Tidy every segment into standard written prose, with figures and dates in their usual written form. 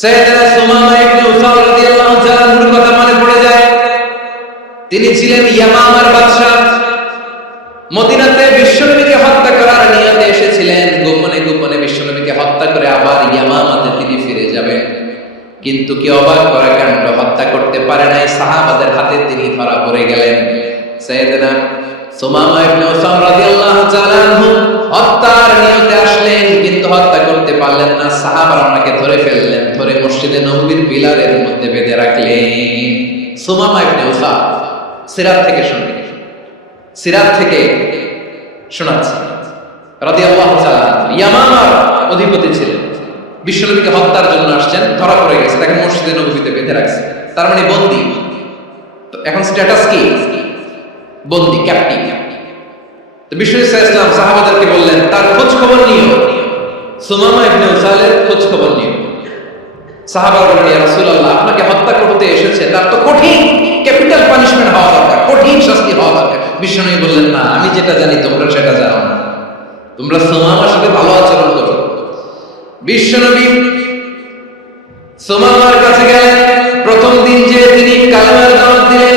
সাইয়েদনা সুমামা ইবনে উসাল রাদিয়াল্লাহু তাআলা আনহুর কথা মনে পড়ে যায়। তিনি ছিলেন ইয়ামামার বাদশা। মদিনাতে বিশ্বনবীকে হত্যা করার নিয়তে এসেছিলেন। গোপনে গোপনে বিশ্বনবীকে হত্যা করে আবার ইয়ামামাতে তিনি ফিরে যাবেন। কিন্তু কি অবাক করা কাণ্ড, হত্যা করতে পারে নাই, সাহাবাদের হাতে তিনি ধরা পড়ে গেলেন। সাইয়েদনা সুমামা ইবনে উসাল রাদিয়াল্লাহু তাআলা আনহু হত্যার নিয়তে আসলেন, কিন্তু হত্যা করতে পারলেন না। সাহাবারা ওনাকে ধরে ফেললেন, ধরে মসজিদে নববীর পিলারের মধ্যে বেঁধে রাখলেন। সুমামা ইবনে উসাল সিরাত থেকে শুনলেন, সিরাত থেকে শোনাচ্ছে রাদিয়াল্লাহু তাআলা ইয়ামামার অধিপতি ছিলেন। বিশ্বনবীকে হত্যার জন্য আসছেন, ধরা পড়ে গেছে, তাকে মসজিদে নববীতে বেঁধে রাখছে। তার মানে বন্দী। তো এখন স্ট্যাটাস কি? বন্দী, ক্যাপ্টিভ। তো বিশ্বনবী সাল্লাল্লাহু আলাইহি ওয়াসাল্লাম সাহাবাদেরকে বললেন, তার খোঁজ খবর নিও, সুমামা ইবনে উসালের খোঁজ খবর নিও। সাহাবারা বললেন, ইয়া রাসূলুল্লাহ, আপনাকে হত্যা করতে এসেছে, তার তো কঠিন ক্যাপিটাল পানিশমেন্ট হওয়া দরকার, কঠিন শাস্তি হওয়া দরকার। বিশ্বনবী বললেন, না, আমি যেটা জানি তোমরা সেটা জানো না, তোমরা সুমামার সাথে ভালো আচরণ করো। বিশ্বনবী সুমামার কাছে গেলেন। প্রথম দিন যে তিনি কালেমার দাওয়াত দিলেন,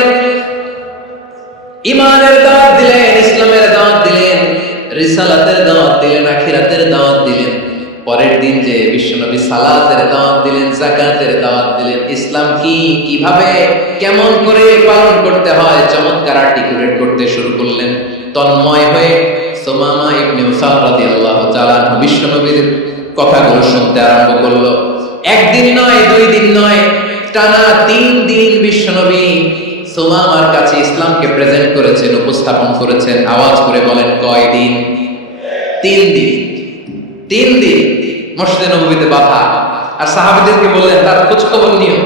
ঈমানের দাওয়াত দিলেন, ইসলামের দাওয়াত দিলেন, রিসালাতের দাওয়াত দিলেন, আখিরাতের দাওয়াত দিলেন। পরের দিন যে বিশ্বনবী সালাতের দাওয়াত দিলেন, যাকাতের দাওয়াত দিলেন, ইসলাম কি, কিভাবে, কেমন করে পালন করতে হয় চমৎকার আর্টিকুলেট করতে শুরু করলেন। তন্ময় হয়ে সুমামা ইবনে উসাল রাদিয়াল্লাহু তাআলা বিশ্বনবীর কথাগুলো শুনতে আরম্ভ করলো। একদিন নয়, 2 দিন নয়, টানা 3 দিন বিশ্বনবী সুমামার কাছে ইসলামকে প্রেজেন্ট করেছেন, উপস্থাপন করেছেন। আওয়াজ করে বলেন, কয়দিন? 3 দিন। 3 দিন মসজিদে নববীতে বাঁধা। আর সাহাবীদেরকে বললেন, তার খোঁজ খবর নিও,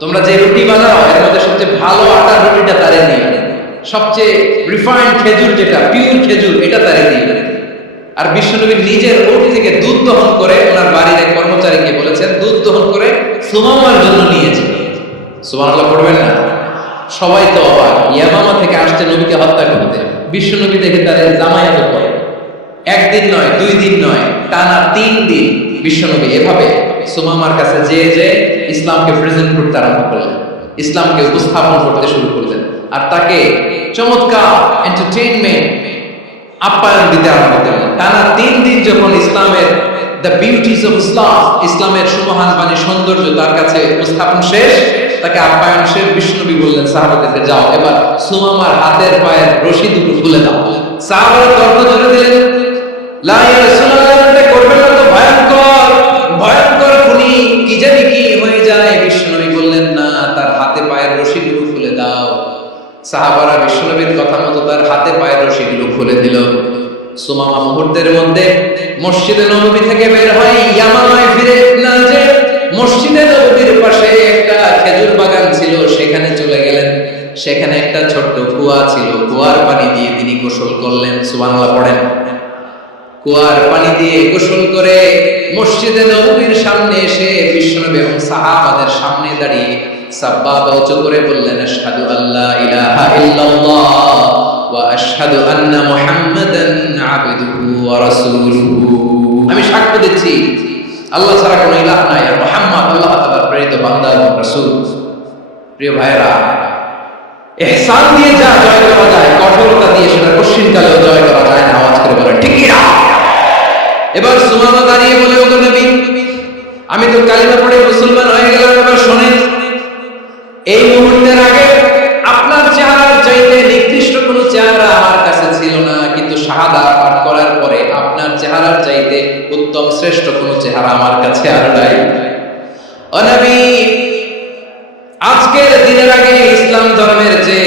তোমরা যে রুটি বানাও এর মধ্যে সবচেয়ে ভালো আটার রুটিটা তারে নিও, সবচেয়ে রিফাইন্ড খেজুর, যেটা পিওর খেজুর, এটা তারে নিও। আর বিশ্বনবী নিজের ওট থেকে দুধ দহন করে ওনার বাড়ির এক কর্মচারীকে বলেছেন, দুধ দহন করে সুমামার জন্য নিয়েছে। সুবহানাল্লাহ পড়বেন না? সবাই তো অবাক, ইয়ামামা থেকে আসছে নবীকে হত্যা করতে, বিশ্বনবী দেখে তার জামায়াত করে। একদিন নয়, 2 দিন নয়, টানা 3 দিন বিশ্বনবী এভাবে সুমামার কাছে যে ইসলামকে প্রেজেন্ট করতে আরম্ভ করলেন, ইসলামকে উপস্থাপন করতে শুরু করলেন। আর তাকে চমৎকার এন্টারটেইনমেন্ট, আপ্যায়ন দিতে আরম্ভ করলেন। টানা 3 দিন যখন ইসলামের দ্য বিউটিজ অফ ইসলাম, ইসলামের সুমহান বাণী, সৌন্দর্য তার কাছে উপস্থাপন শেষ, তাকে আপ্যায়ন শেষ, বিশ্বনবী বললেন সাহাবাদেরকে, যাও এবার সুমামার হাতের পায়ের রশি দুটো খুলে দাও। সাহাবারা তর্ক ধরে দিলেন, লা ইয়া রাসূলুল্লাহ, এটা করবেন না তো, ভয়ঙ্কর ভয়ঙ্কর খুনি, কি জানি কি হয়ে যায়। বিশ্বনবী বললেন, না, তার হাতে পায়ের রশিগুলো খুলে দাও। সাহাবারা বিশ্বনবীর কথা মতো তার হাতে পায়ের রশিগুলো খুলে দিল। সুমামা মুহূর্তের মধ্যে মসজিদে নববী থেকে বের হয়, ইয়ামামায় ফিরে না যে মসজিদে নববীর পাশে একটা খেজুর বাগান ছিল, সেখানে চলে গেলেন। সেখানে একটা ছোট্ট কুয়া ছিল, কুয়ার পানি দিয়ে তিনি গোসল করলেন। সুবহানাল্লাহ পড়েন। কুয়ার পানি দিয়ে গোসল করে মসজিদে নববীর সামনে এসে বিশ্বনবী এবং সাহাবাদের সামনে দাঁড়িয়ে সাব্বাবা উঁচু করে বললেন, আশহাদু আল্লা ইলাহা ইল্লাল্লাহ ওয়া আশহাদু আন্না মুহাম্মাদান আবদুহু ওয়া রাসূলুহু। আমি সাক্ষ্য দিচ্ছি আল্লাহ ছাড়া কোনো ইলাহ নাই, আর মুহাম্মদ আল্লাহ তাআলার প্রেরিত বান্দা এবং রাসূল। প্রিয় ভাইরা, ইহসান দিয়ে যা জয় করা যায়, কঠোরতা দিয়ে সেটা কঠিনকালেও জয় করা যায় না। আওয়াজ করে বলেন, ঠিক কি না? এবার সুমামা দাঁড়িয়ে বলে, ওগো নবী, আমি তো কালিমা পড়ে মুসলমান হয়ে গেলাম, এবার শোনেন, এই মুহূর্তের আগে আপনার চেহারার চাইতে নিকৃষ্ট কোনো চেহারা আমার কাছে ছিল না, কিন্তু শাহাদাত পাঠ করার পরে আপনার চেহারার চাইতে উত্তম শ্রেষ্ঠ কোনো চেহারা আমার কাছে আর নাই। ও নবী, আজকের দিনের আগে ইসলাম ধর্মের যে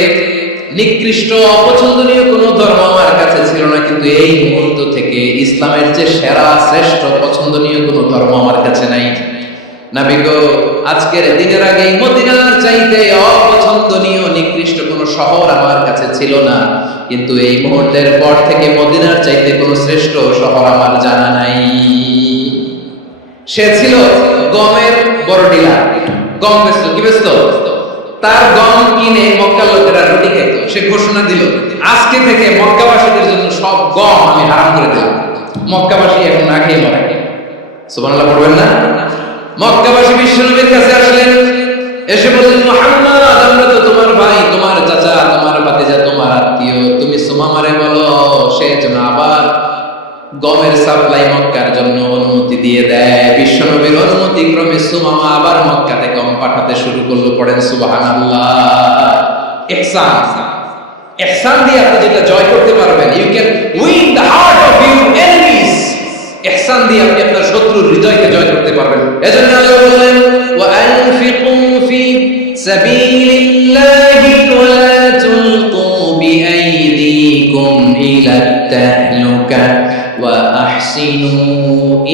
নিকৃষ্ট অপছন্দনীয় কোনো ধর্ম আমার কাছে ছিল না, কিন্তু এই মুহূর্ত থেকে ইসলামের যে সেরা শ্রেষ্ঠ পছন্দনীয় কোনো ধর্ম আমার কাছে নাই। নবী গো, আজকের দিনের আগে মদিনার চাইতে অপছন্দনীয় নিকৃষ্ট কোনো শহর আমার কাছে ছিল না, কিন্তু এই মুহূর্তের পর থেকে মদিনার চাইতে কোনো শ্রেষ্ঠ শহর আমার জানা নাই। সে ছিল গমের বড় ডিলার, গম বেচত। কি বেচত? তার গম কিনে মক্কার লোকেরা রুটি খেত। সে ঘোষণা দিল, আজকে থেকে মক্কাবাসীদের জন্য সব গম আমি হারাম করে দিলাম, মক্কাবাসী এখন না খেয়ে মরে। সুবহানাল্লাহ পড়বেন না? মক্কাবাসী বিশ্বনবীর কাছে আসলেন, এসে বললেন, মুহাম্মদ, আমরা তো তোমার ভাই, তোমার চাচা, তোমার ভাতিজা, তোমার আত্মীয়। তুমি সুমামারে বলো সে যেন আবার গমের সাপ্লাই মক্কার জন্য অনুমতি দিয়ে দেয়। বিশ্বনবীর অনুমতি ক্রমে সুমামা আবার মক্কাতে গম পাঠাতে শুরু করলো। পড়েন সুবহানাল্লাহ। ইহসান, ইহসান দিয়ে আপনি যেটা জয় করতে পারবেন, you can win the heart of your enemies. ইহসান দিয়ে আপনি আপনার শত্রুর হৃদয়কে জয় করতে পারবেন। এজন্য আল্লাহ বললেন, ওয়া আনফিকু ফি সাবিলিল্লাহি ওয়া লা তুলকু বিআইদিকুম ইলা তাহলুকা ওয়া আহসিনু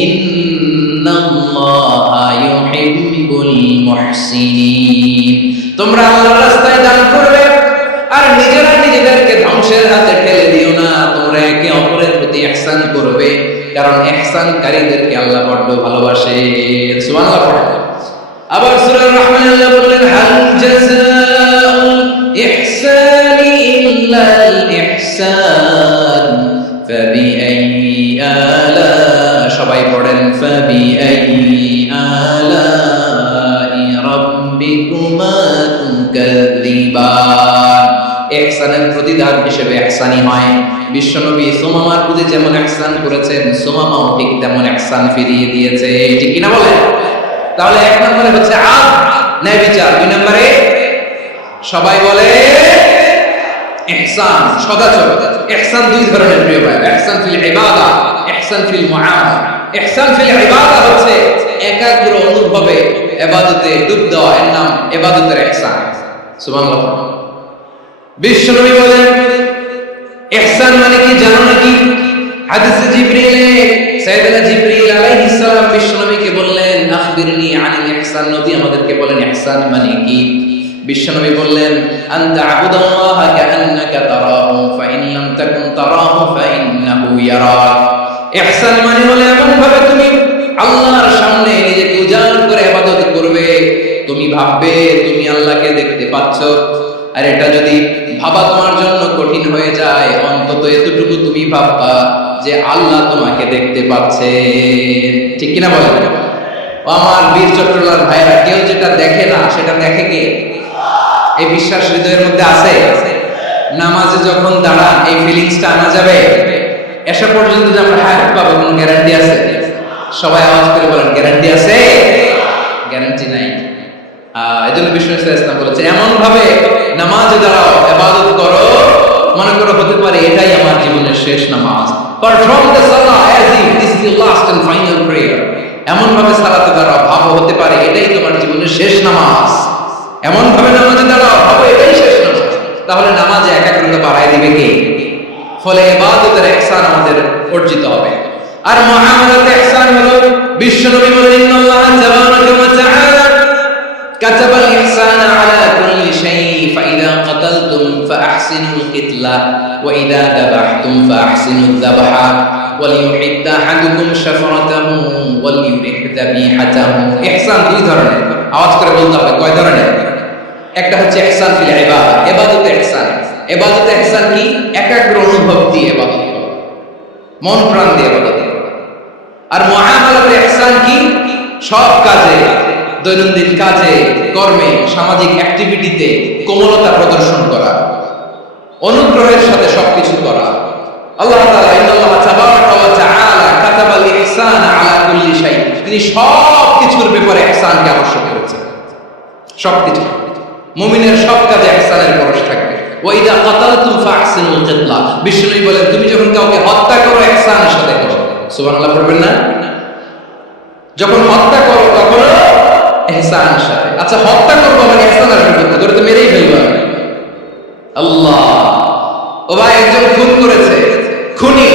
ইন্নাল্লাহা ইউহিব্বুল মুহসিনিন। তোমরা আল্লাহর রাস্তায় দান করবে আর নিজেরা নিজেদেরকে ধ্বংসের হাতে ঠেলে দিও না। তোমরা একে অপরের প্রতি ইহসান করবে, কারণ ইহসানকারীদেরকে আল্লাহ বড় ভালোবাসেন। সুবহানাল্লাহ পড়েন। আবার সূরা রহমান আল্লাহ বললেন, হাল জাযাউল ইহসানি ইল্লাল ইহসান ফাবিআইয়ি আলা, সবাই পড়েন, ফাবিআইয়ি আলাই রাব্বিকুমা তুকাযযিবান। ইহসানের প্রতিদান হিসেবে ইহসানি হয়। বিশ্বনবী সুমামার প্রতি যেমন ইহসান করেছেন, সুমামাও ঠিক তেমন ইহসান ফিরিয়ে দিয়েছে। ঠিক কিনা বলেন? তাহলে এক নম্বরে হচ্ছে আদ, ন্যায় বিচার। দুই নম্বরে সবাই বলে ইহসান, সদাচর। ইহসান দুই ধরনের প্রিয় ভাই, ইহসান ফিল ইবাদা, ইহসান ফিল মুআমালা। ইহসান ফিল ইবাদা হচ্ছে একাগ্র অনুভবে ইবাদতে ডুব দেওয়া, এর নাম ইবাদতের ইহসান। সুবহানাল্লাহ। বিশ্বনবী বলেন, ইহসান মানে কি জানো নাকি? হাদিসে জিবরিলে সাইয়েদনা জিবরিল আলাইহিস সালাম বিশ্বনবীকে বললেন, আখবিরনি আনিল ইহসান। নবী আমাদেরকে বলেন ইহসান মানে কি? বিশ্বনবী বললেন, আনতা আবুদাল্লাহা কাআন্নাকা তারাহু ফাইন লাম তাকুন তারাহু ফাইন্নাহু ইয়ারাক। ইহসান মানে হলো এমন ভাবে তুমি আল্লাহর সামনে নিজেকে উজাড় করে ইবাদত করবে, তুমি ভাববে তুমি আল্লাহকে দেখতে পাচ্ছ। আর এটা যদি ভাবা তোমার জন্য কঠিন হয়ে যায়, অন্তত এতটুকু তুমি ভাববা যে আল্লাহ তোমাকে দেখতে পাচ্ছে। ঠিক কিনা বলেন? ও আমার বীর চট্টলার ভাইরা, কেউ যেটা দেখে না সেটা দেখে কে? এই বিশ্বাস হৃদয়ের মধ্যে আছে? নামাজে যখন দাঁড়ান এই ফিলিংসটা আনা যাবে? এসা পর্যন্ত যে আমরা হায়াত পাবো কোনো গ্যারান্টি আছে? সবাই আওয়াজ করে বলেন, গ্যারান্টি আছে? গ্যারান্টি নাই। এজন্য বিষ্ণু ইসলাম বলেছে, এমন ভাবে নামাজে দাঁড়াও, ইবাদত করো, মনে করো হতে পারে এটাই আমার জীবনের শেষ নামাজ। পারফর্ম দ্য সালাহ as if this is the last and final prayer. এমন ভাবে সালাতে দাঁড়াও, ভাবো হতে পারে এটাই তোমার জীবনের শেষ নামাজ। এমন ভাবে নামাজে দাঁড়াও, ভাবো এটাই শেষ নামাজ। তাহলে নামাজে একাগ্রতা বাড়ায় দিবে কে? ফলে ইবাদতের ইহসান আমাদের অর্জিত হবে। আর মুআমালাতে ইহসান হলো, বিশ্বনবী বলেন, ইন্নাল্লাহা তাবারাকা ওয়া তাআলা কাতাবাল ইহসানা আলা কুল্লি শাই ফাইদা কাতালতুম ফাআহসিনুল কিতলা ওয়া ইদা যাবাহতুম ফাআহসিনুদ যাবহা ওয়ালিউহিদ্দা আহাদুকুম শাফরাতাহু ওয়ালিউরিহ যাবিহাতাহু। ইহসান দুই ধরনের, আওয়াজ করে বলতে হবে কয় ধরনের? একটা হচ্ছে ইহসান ফিল ইবাদা, ইবাদতে ইহসান। ইবাদতে ইহসান কি? একাগ্র অনুভব দিয়ে ইবাদত করা, মন প্রাণ দিয়ে ইবাদত করা। আর মুআমালাতে ইহসান কি? সব কাজে, দৈনন্দিন কাজে, কর্মে, সামাজিক অ্যাক্টিভিটিতে কোমলতা প্রদর্শন করা, অনুগ্রহের সাথে সবকিছু করা। আল্লাহ তাআলা, ইন্নাল্লাহা তাবারাকা ওয়া তাআলা কাতাবাল ইহসানা আলা কুল্লি শাই, তিনি সব কিছুর ব্যাপারে ইহসানকে আবশ্যক করেছেন। সবকিছু, মুমিনের সব কাজে ইহসানের পরশ থাকবে। ওয়া ইদা কাতালতুম ফাহসিনুল কিতলা, বিষ্ণু বলেন তুমি যখন কাউকে হত্যা করো ইহসানের সাথে করো। সুবহানাল্লাহ পড়বেন না? যখন হত্যা করো তখন ইহসানের সাথে। আচ্ছা, হত্যা করবো মানে ইহসান আসবে কোথা? ধরে তো মেরেই ফেলবো। আল্লাহ, ও ভাই একজন খুন করেছে, খুনি,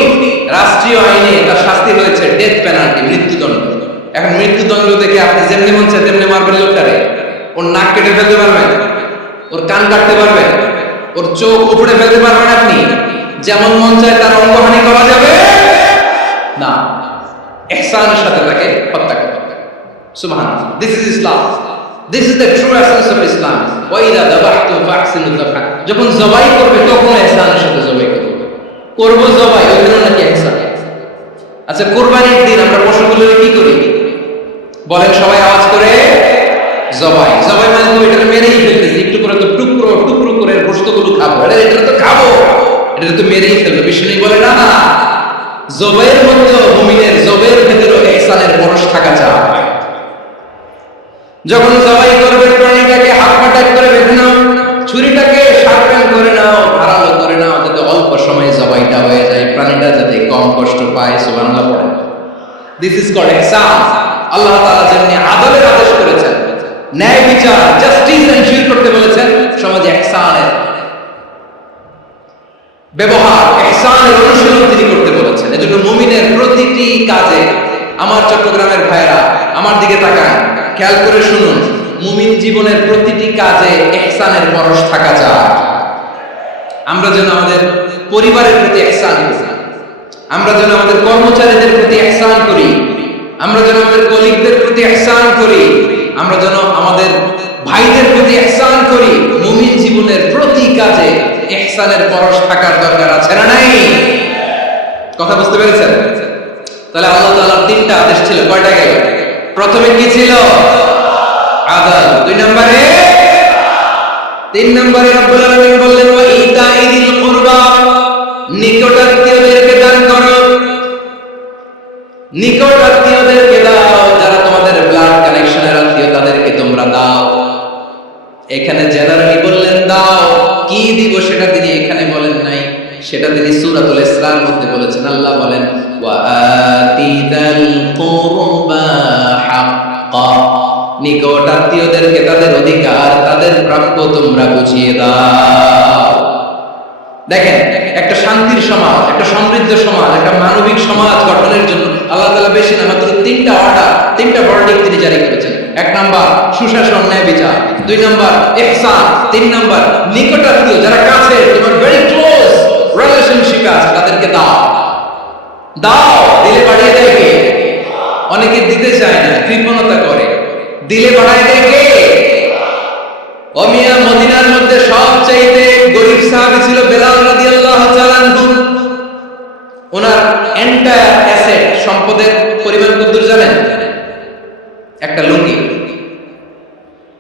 রাষ্ট্রীয় আইনে তার শাস্তি হয়েছে ডেথ পেনাল্টি, মৃত্যুদণ্ড। এখন মৃত্যুদণ্ড দেখে আপনি যেমনি মন চায় তেমনি মারবেন লোকটারে? ওর নাক কেটে ফেলতে পারবেন? ওর কান কাটতে পারবেন? ওর চোখ উপড়ে ফেলতে পারবেন আপনি? যেমন মন চায় তার অঙ্গহানি করা যাবে না। ইহসানের সাথে তাকে হত্যা করতে হবে। সুবহানাল্লাহ। This is Islam, this is the true essence of Islam. ওয়া ইযা যাবাহতুম ফাহসিনুদ যাবহা, যখন জবাই করবে তখন ইহসানের সাথে জবাই করবে। করব জবাই, ওইখানে নাকি ইহসান। আচ্ছা, কুরবানির দিন আমরা পশুগুলোকে কি করি? বলেন সবাই আওয়াজ করে, জবাই। জবাই মানে তো এটা মেরেই ফেলতেছি, একটু করে তো টুকরো টুকরো করে গোশতগুলো খাবো, এটা তো খাবো, এটা তো মেরেই ফেলবো। বিষ্ণু বলে না, জবাইয়ের মধ্যে মুমিনের জবাইয়ের ভেতরে ইহসানের পরশ থাকা চায়। যখন জবাই করবে প্রাণীটাকে হাত পাটাক করে বেঁধে নাও, ছুরিটাকে শার্পেন করে নাও, ধারালো করে নাও, যাতে অল্প সময়ে জবাইটা হয়ে যায়, প্রাণীটা যাতে কম কষ্ট পায়। সুবহানাল্লাহ পড়েন। দিস ইজ কল্ড ইহসান। আল্লাহ তাআলা যেমনি আদলের আদেশ করেছেন, ন্যায় বিচার জাস্টিস এনশিওর করতে বলেছেন, সমাজে ইহসানের ব্যবহার, ইহসানের অনুশীলন তিনি করতে বলেছেন। এজন্য মুমিনের প্রতিটি কাজে, আমার চট্টগ্রামের ভাইরা আমার দিকে তাকান, খেয়াল করে শুনুন, মুমিন জীবনের প্রতিটি কাজে ইহসানের পরশ থাকা চায়। আমরা যেন আমাদের পরিবারের প্রতি ইহসান করি, আমরা যেন আমাদের কর্মচারীদের প্রতি ইহসান করি, আমরা যেন আমাদের কলিগদের প্রতি ইহসান করি, আমরা যেন আমাদের ভাইদের প্রতি ইহসান করি। মুমিন জীবনের প্রতি কাজে ইহসানের পরশ থাকার দরকার আছে না নাই? কথা বুঝতে পেরেছেন? তাহলে আল্লাহ তাআলার তিনটা আদেশ ছিল, কয়টা গেল? প্রথমে কি ছিল? আদল। দুই নম্বরে, তিন নম্বরে রব্বুল আলামিন বললেন ওয়া ইতাইদিল কুরবা, নিকটাত্মীয়দেরকে দান করো। নিকটাত্মীয়দেরকে দাও, যারা তোমাদের ব্লাড কানেকশনের আত্মীয় তাদেরকে তোমরা দাও। এখানে জেনারেলি বললেন দাও, কি দিব সেটা তিনি এখানে বলেন নাই, সেটা তিনি সূরাতুল ইসরার মধ্যে বলেছেন। আল্লাহ বলেন ওয়া আতিদাল কুরবা হাক্কা, নিকটাত্মীয়দেরকে তাদের অধিকার, তাদের প্রাপ্য তোমরা বুঝিয়ে দাও। দেখেন, একটা শান্তির সমাজ, একটা সমৃদ্ধ সমাজ, একটা মানবিক সমাজ গঠনের জন্য আল্লাহ তাআলা বেশি না মাত্র তিনটা অর্ডার, তিনটা ভার্ডিক্ট তিনি জারি করেছেন। এক নাম্বার সুশাসন, ন্যায় বিচার। দুই নাম্বার ইহসান। তিন নাম্বার নিকটাত্মীয়, যারা কাছে, তোমার ভেরি ক্লোজ রিলেশনশিপ আছে, তাদেরকে দাও। দাও, দিলে বাড়িয়ে দেয় কে? অনেকে দিতে চায় না, কৃপণতা করে। দিলে বাড়ায় দেয় কে? ওমিয়া মদিনার মধ্যে সবচাইতে গরীব সাহাবী ছিল বেলাল রাদিয়াল্লাহু তাআলা আনহু। ওনার এন্টায়ার অ্যাসেট, সম্পদের পরিমাণ কতদূর জানেন? একটা লুঙ্গি।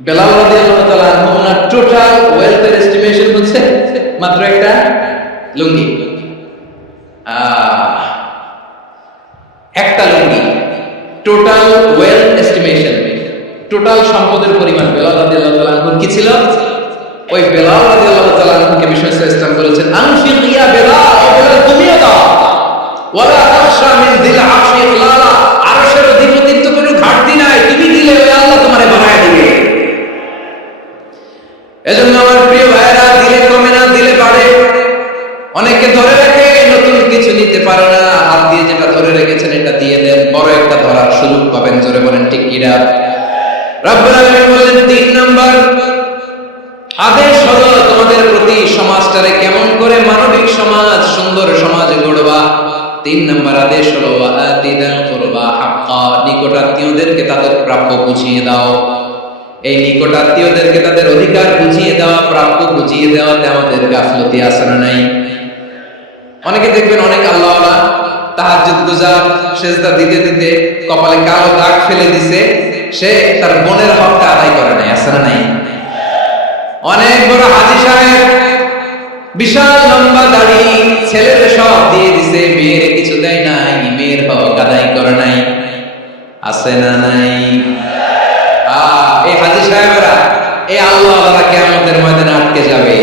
বেলাল রাদিয়াল্লাহু তাআলা আনহু, ওনার টোটাল ওয়েলথের এস্টিমেশন হচ্ছে মাত্র একটা লুঙ্গি। একটা লুঙ্গি, টোটাল ওয়েলথ এস্টিমেশন, টোটাল সম্পদের পরিমাণ বেলাল রাদিয়াল্লাহু তাআলা আনহুর কি ছিল? ওই বেলাল রাদিয়াল্লাহু তাআলা আনহুকে বিষয় ইসলাম বলেছেন, আনফিক ইয়া বেলাল, ও বেলাল তুমিও দাও, ওয়ালা তাখশা মিন যিল আরশি ইখলালা, আরশের অধিপতির তো কোনো ঘাটতি নাই, তুমি দিলে ওই আল্লাহ তোমারে বাড়ায় দিবে। এজন্য আমার প্রিয় ভাইরা, দিলে কমে না, দিলে বাড়ে। অনেকে ধরে রাখে, নতুন কিছু নিতে পারে না, হাত দিয়ে যেটা ধরে রেখেছেন এটা দিয়ে দেন, বড় একটা ধরার সুযোগ পাবেন। জোরে বলেন ঠিক কিনা? রব্বুল আলামিন বলেন তিন নাম্বার আদেশ হলো তোমাদের প্রতি সমাজটারে কেমন করে মানবিক সমাজ, সুন্দর সমাজ গড়বা। তিন নাম্বার আদেশ হলো ওয়া আতিদাল কুরবা হাক্কা, নিকটাত্মীয়দেরকে তাদের প্রাপ্য বুঝিয়ে দাও। এই নিকটাত্মীয়দেরকে তাদের অধিকার বুঝিয়ে দেওয়া, প্রাপ্য বুঝিয়ে দেওয়াতে আমাদের গাফলতি আছে না নাই? অনেকে দেখবেন অনেক আল্লাহওয়ালা তাহাজ্জুদ গুজার, সেজদা দিতে দিতে কপালে কালো দাগ ফেলে দিছে, সে তার বোনের হকটা আদায় করে নাই, আছে না নাই? অনেক বড় হাজী সাহেব, বিশাল লম্বা দাড়ি, ছেলের সব দিয়ে দিছে, মেয়ের কিছু দেয় নাই, মেয়ের হক আদায় করে নাই, আছে না নাই? এই হাজী সাহেবেরা, এই আল্লাহওয়ালারা কিয়ামতের ময়দানে আটকে যাবে।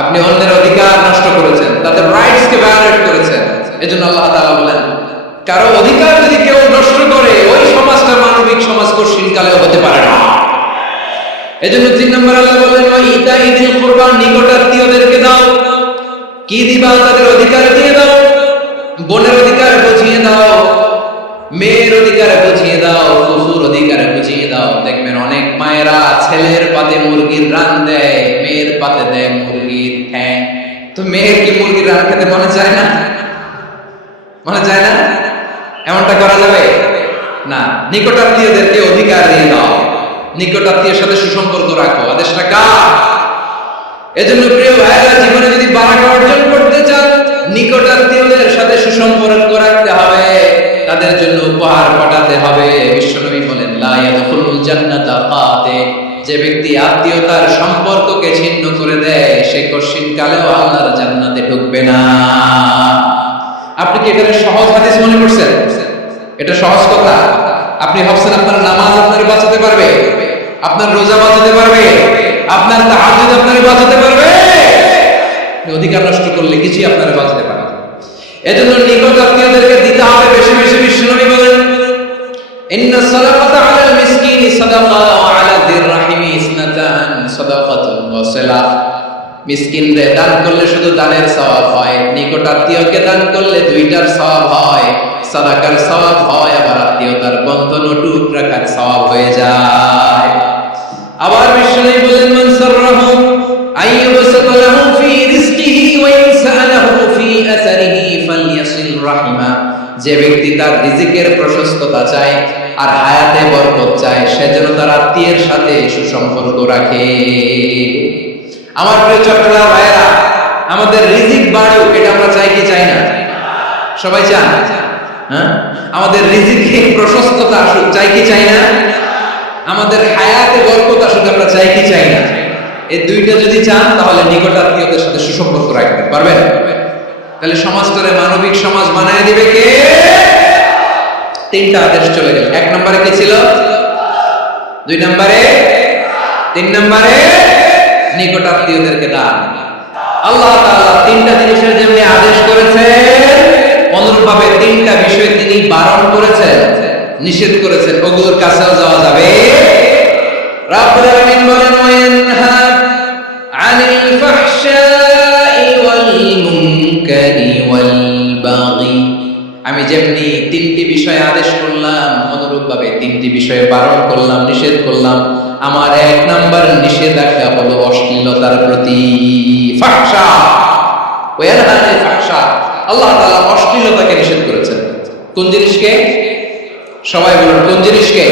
আপনি অন্যের অধিকার নষ্ট করেছেন, তাদের রাইটস কে ভায়োলেট করেছেন। এজন্য আল্লাহ তাআলা বলেন, কারো অধিকার যদি কেউ নষ্ট করে, ওই সমাজটা মানবিক সমাজ কঠিন কালেও হতে পারে না। এজন্য তিন নম্বর আল্লাহ বলেন ওয়া ইতাইদিল কুরবা, নিকটাত্মীয়দেরকে দাও। কি দিবা? তাদের অধিকার দিয়ে দাও, বোনের অধিকার বুঝিয়ে দাও, মেয়ের অধিকার বুঝিয়ে দাও, ফুফুর অধিকার বুঝিয়ে দাও। দেখবেন অনেক মায়েরা ছেলের পাতে মুরগির রান দেয়, মেয়ের পাতে দেয় মুরগির ঠ্যাং। তো মেয়ের কি মুরগির রান খেতে মনে চায় না? মনে চায় না? এমনটা করা যাবে না। নিকটাত্মীয়দেরকে অধিকার দিয়ে দাও, নিকটাত্মীয়ের সাথে সুসম্পর্ক রাখো। আদেশটা কার? এজন্য প্রিয় ভাইরা, জীবনে যদি বারাকা অর্জন করতে চান, নিকটাত্মীয়দের সাথে সুসম্পর্ক রাখতে হবে। তাদের জন্য উপহার পাঠাতে হবে। বিশ্বনবী বলেন, লা ইয়াদখুলুল জান্নাতা কাতে, যে ব্যক্তি আত্মীয়তার সম্পর্ককে ছিন্ন করে দেয় সে কশিন কালেও আল্লাহর জান্নাতে ঢুকবে না। আপনি কি এখানে সহজ হাদিস মনে করছেন? এটা সহজ কথা। আপনি ভাবছেন আপনার নামাজ আপনার বাঁচাতে পারবে, আপনার রোজা বাঁচাতে পারবে, আপনার তাহাজ্জুদ আপনার বাঁচাতে পারবে? অধিকার নষ্ট করলে কিছুই আপনার বাঁচাতে পারবে না। এজন্য নিকট আত্মীয়দেরকে দিতে হবে বেশি বেশি। বিশ্বনবী বলেন, ইন্না সালাতা আলাল মিসকিনি সাদাকা ওয়া আলা যির রাহিমি ইসনাতান সাদাকাতুন ওয়া সিলা। মিসকিনদের দান করলে শুধু দানের সওয়াব হয়, নিকট আত্মীয়কে দান করলে দুইটার সওয়াব হয়, সাদাকার সওয়াব হয়, আবার আত্মীয়তার বন্ধন অটুট রাখার সওয়াব হয়ে যায়। আবার বিশ্বনবী বলেন, মান সাররাহু আইয়ুবসাতা লাহু ফি রিজকিহি ওয়া ইনসালাহু ফি আসারিহি ফালইয়াসিল রাহিমা। যে ব্যক্তি তার রিজিকের প্রশস্ততা চায় আর হায়াতে বরকত চায়, সে যেন তার আত্মীয়ের সাথে সুসম্পর্ক রাখে। আমার প্রিয় চট্টগ্রাম ভাইয়েরা, আমাদের রিজিক বাড়ুক, এটা আমরা চাই কি চাই না? সবাই চান? হ্যাঁ, আমাদের রিজিকে প্রশস্ততা আসুক, চাই কি চাই না? আমাদের হায়াতে বরকত আসুক, আমরা চাই কি চাই না? এই দুইটা যদি চান তাহলে নিকট আত্মীয়দের সাথে সুসম্পর্ক রাখতে পারবেন। তাহলে সমাজটারে মানবিক সমাজ বানায় দিবে কে? তিনটা আদেশ চলে গেল। এক নম্বরে কি ছিল? দুই নম্বরে, তিন নম্বরে নিকট আত্মীয়দেরকে দান। আল্লাহ তাআলা তিনটা জিনিসের জন্য আদেশ করেছেন, অনুরূপভাবে তিনটা বিষয় তিনি বারণ করেছেন, নিষেধ করেছেন। ওগুলোর কাছেও যাওয়া যাবে। রাব্বুল আলামিন বলেন, ওয়ায়ানহা আনিল ফাহশাই ওয়াল মুনকারি ওয়াল বাগি। আমি যেমনি তিনটি বিষয়ে আদেশ করলাম, অনুরূপভাবে তিনটি বিষয়ে বারণ করলাম, নিষেধ করলাম। আমার এক নাম্বার নিষেধাজ্ঞা হলো অশ্লীলতার প্রতি। ফাহশা, ওয়ায়ানহা আনিল ফাহশা, আল্লাহ তাআলা অশ্লীলতাকে নিষেধ করেছেন। কোন জিনিসকে? সবাই বলুন, কোন জিনিসকে?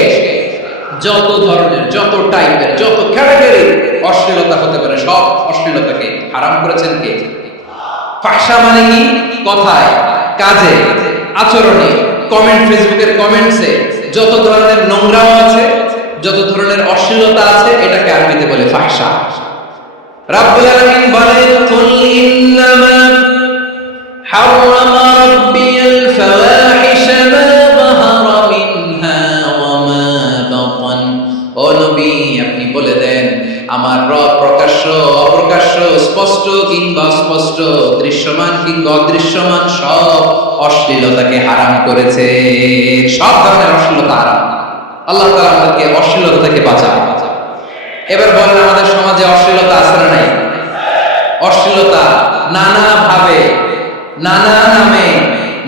যত ধরনের, যত টাইপের, যত ক্যাটাগরি অশ্লীলতা হতে পারে সব অশ্লীলতাকে হারাম করেছেন কে? ফাহশা মানে কি? কথায়, কাজে, আচরণে, কমেন্ট, ফেসবুকের কমেন্টসে যত ধরনের নোংরাও আছে, যত ধরনের অশ্লীলতা আছে, এটাকে আরবিতে বলে ফাহশা। রাব্বুল আলামিন বলেন, কুল ইন্নামা হারামা রাব্বিয়াল ফাওয়াহিশা মা যাহারা মিনহা ওয়া মা বাতান। ও নবী, আপনি বলে দেন, আমার রব প্রকাশ্য, অপ্রকাশ্য, স্পষ্ট কিংবা অস্পষ্ট, দৃশ্যমান কিংবা অদৃশ্যমান সব অশ্লীলতাকে হারাম করেছে। সব ধরনের অশ্লীলতা হারাম। আল্লাহ তাআলা আমাদেরকে অশ্লীলতা থেকে বাঁচান। এবার বলেন, আমাদের সমাজে অশ্লীলতা আছে না নাই? অশ্লীলতা নানা ভাবে, নানা নামে,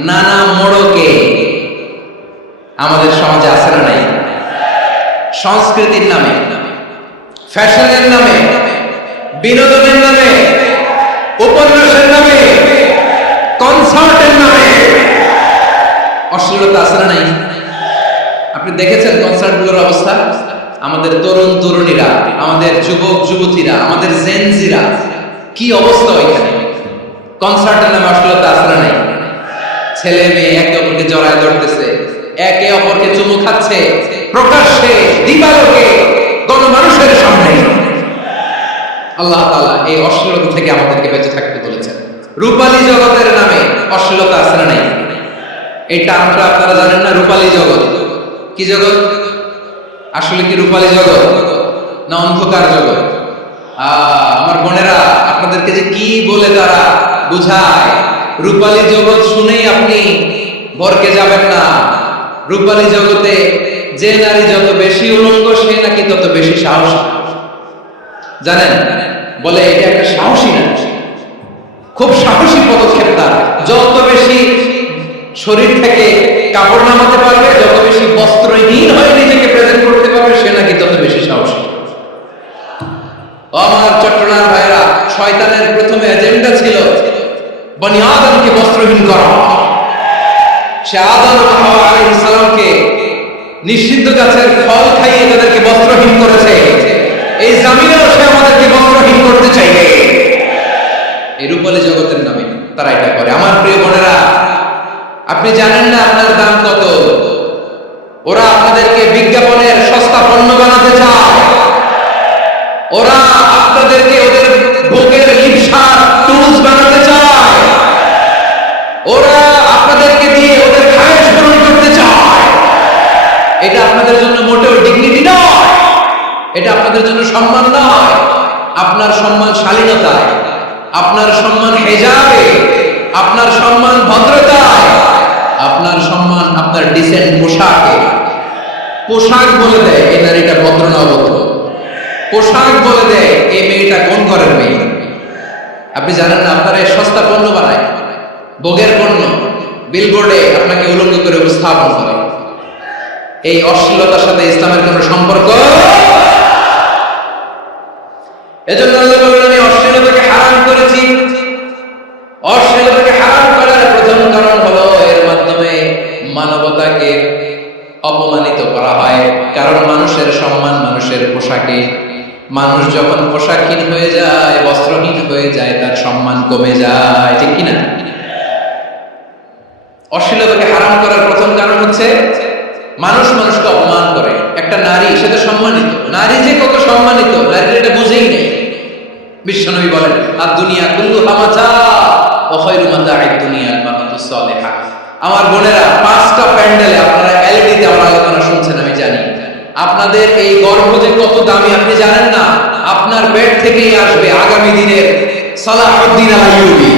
নানা মোড়কে আমাদের সমাজে আছে না নাই? সংস্কৃতির নামে, ফ্যাশনের নামে, বিনোদনের নামে, উপন্যাসের নামে, কনসার্টের নামে অশ্লীলতা আছে না নাই? আপনি দেখেছেন কনসার্টগুলোর অবস্থা? আমাদের তরুণ তরুণীরা, আমাদের যুবক যুবতীরা, আমাদের জেনজিরা, কি অবস্থা ওইখানে? কনসার্টের নামে অশ্লীলতা আছে না নাই? ছেলে মেয়ে একে অপরকে জড়ায় ধরতেছে, একে অপরকে চুমু খাচ্ছে, প্রকাশ্যে, দিবালোকে, গণমানুষের সামনে। আল্লাহ তাআলা এই অশ্লীলতা থেকে আমাদেরকে বেঁচে থাকতে বলেছেন। রূপালী জগতের নামে অশ্লীলতা আছে না নাই? এই টার্মটা আপনারা জানেন না? রূপালী জগৎ কি জগৎ? আসলে কি রূপালী জগৎ না অন্ধকার জগৎ? আমার বোনেরা, আপনাদেরকে যে কি বলে তারা বুঝায়, রূপালী জগৎ শুনেই আপনি ভরকে যাবেন না। রূপালী জগতে যে নারী যত বেশি উলঙ্গ, সে নাকি তত বেশি সাহসী। জানেন? বলে এটা একটা সাহসী না, খুব সাহসী পদক্ষেপ তার। যত বেশি শরীর থেকে কাপড় নামাতে পারবে, যত বেশি বস্ত্রহীন হয়ে নিজেকে প্রেজেন্ট করতে পারবে, সে নাকি তত বেশি সাহসী। আমার চট্টগ্রাম ভাইরা, শয়তানের প্রথমে এজেন্ডা ছিল বনি আদমকে বস্ত্রহীন করা। সে আদম ও হাওয়া আলাইহিস সালামকে নিষিদ্ধ গাছের ফল খাইয়ে তাদেরকে বস্ত্রহীন করেছে। এই জামিনেও সে আমাদেরকে বস্ত্রহীন করতে চাইবে। এই রূপালী জগতের নামে তারা এটা করে। আমার প্রিয় বোনেরা, আপনি জানেন না আপনার দাম কত। ওরা আপনাদেরকে বিজ্ঞাপনের সস্তা পণ্য বানাতে চায়। ওরা আপনাদেরকে ওদের ভোগের লিপসার টুলস বানাতে চায়। ওরা আপনাদেরকে দিয়ে ওদের খায়েশ পূরণ করতে চায়। এটা আপনাদের জন্য মোটেও ডিগনিটি নয়, এটা আপনাদের জন্য সম্মান নয়। আপনার সম্মান শালীনতায়, আপনার সম্মান হেজাবে, আপনার সম্মান ভদ্রতায়, আপনার সম্মান আপনার ডিসেন্ট পোশাকে। পোশাক বলে দেয় এই নারীটা ভদ্র না অভদ্র। পোশাক বলে দেয় এই মেয়েটা কোন ঘরের মেয়ে। আপনি জানেন না আপনারা এই সস্তা পণ্য বানায়, ভোগের পণ্য, বিলবোর্ডে আপনাকে উলঙ্গ করে উপস্থাপন করে। এই অশ্লীলতার সাথে ইসলামের কোনো সম্পর্ক। এজন্য আল্লাহ বলেন আমি অশ্লীলতাকে হারাম করেছি। অশ্লীলতাকে হারাম করার প্রথম কারণ হলো এর মাধ্যমে মানবতাকে অপমানিত করা হয়। কারণ মানুষের সম্মান মানুষের পোশাকে। মানুষ যখন পোশাকহীন হয়ে যায়, বস্ত্রহীন হয়ে যায়, তার সম্মান কমে যায়, ঠিক কিনা? অশ্লীলতাকে হারাম করার প্রথম কারণ হচ্ছে মানুষ মানুষকে অপমান করে। একটা নারী সে তো সম্মানিত, নারী যে কত সম্মানিত নারীর এটা বুঝেই নেই। বিশ্বনবী বলেন আর দুনিয়া কুল্লুহা মাতা ওয়া খায়রু মাতা'আদ দুনিয়া আল মারআতুস সালিহা। আমার বোনেরা, 5টা প্যান্ডেলে আপনারা এলইডিতে আমার আলোচনা শুনছেন আমি জানি। আপনাদের এই গর্ভ যে কত দামি আপনি জানেন না। আপনার পেট থেকেই আসবে আগামী দিনের সালাহুদ্দিন আল আইয়ুবী।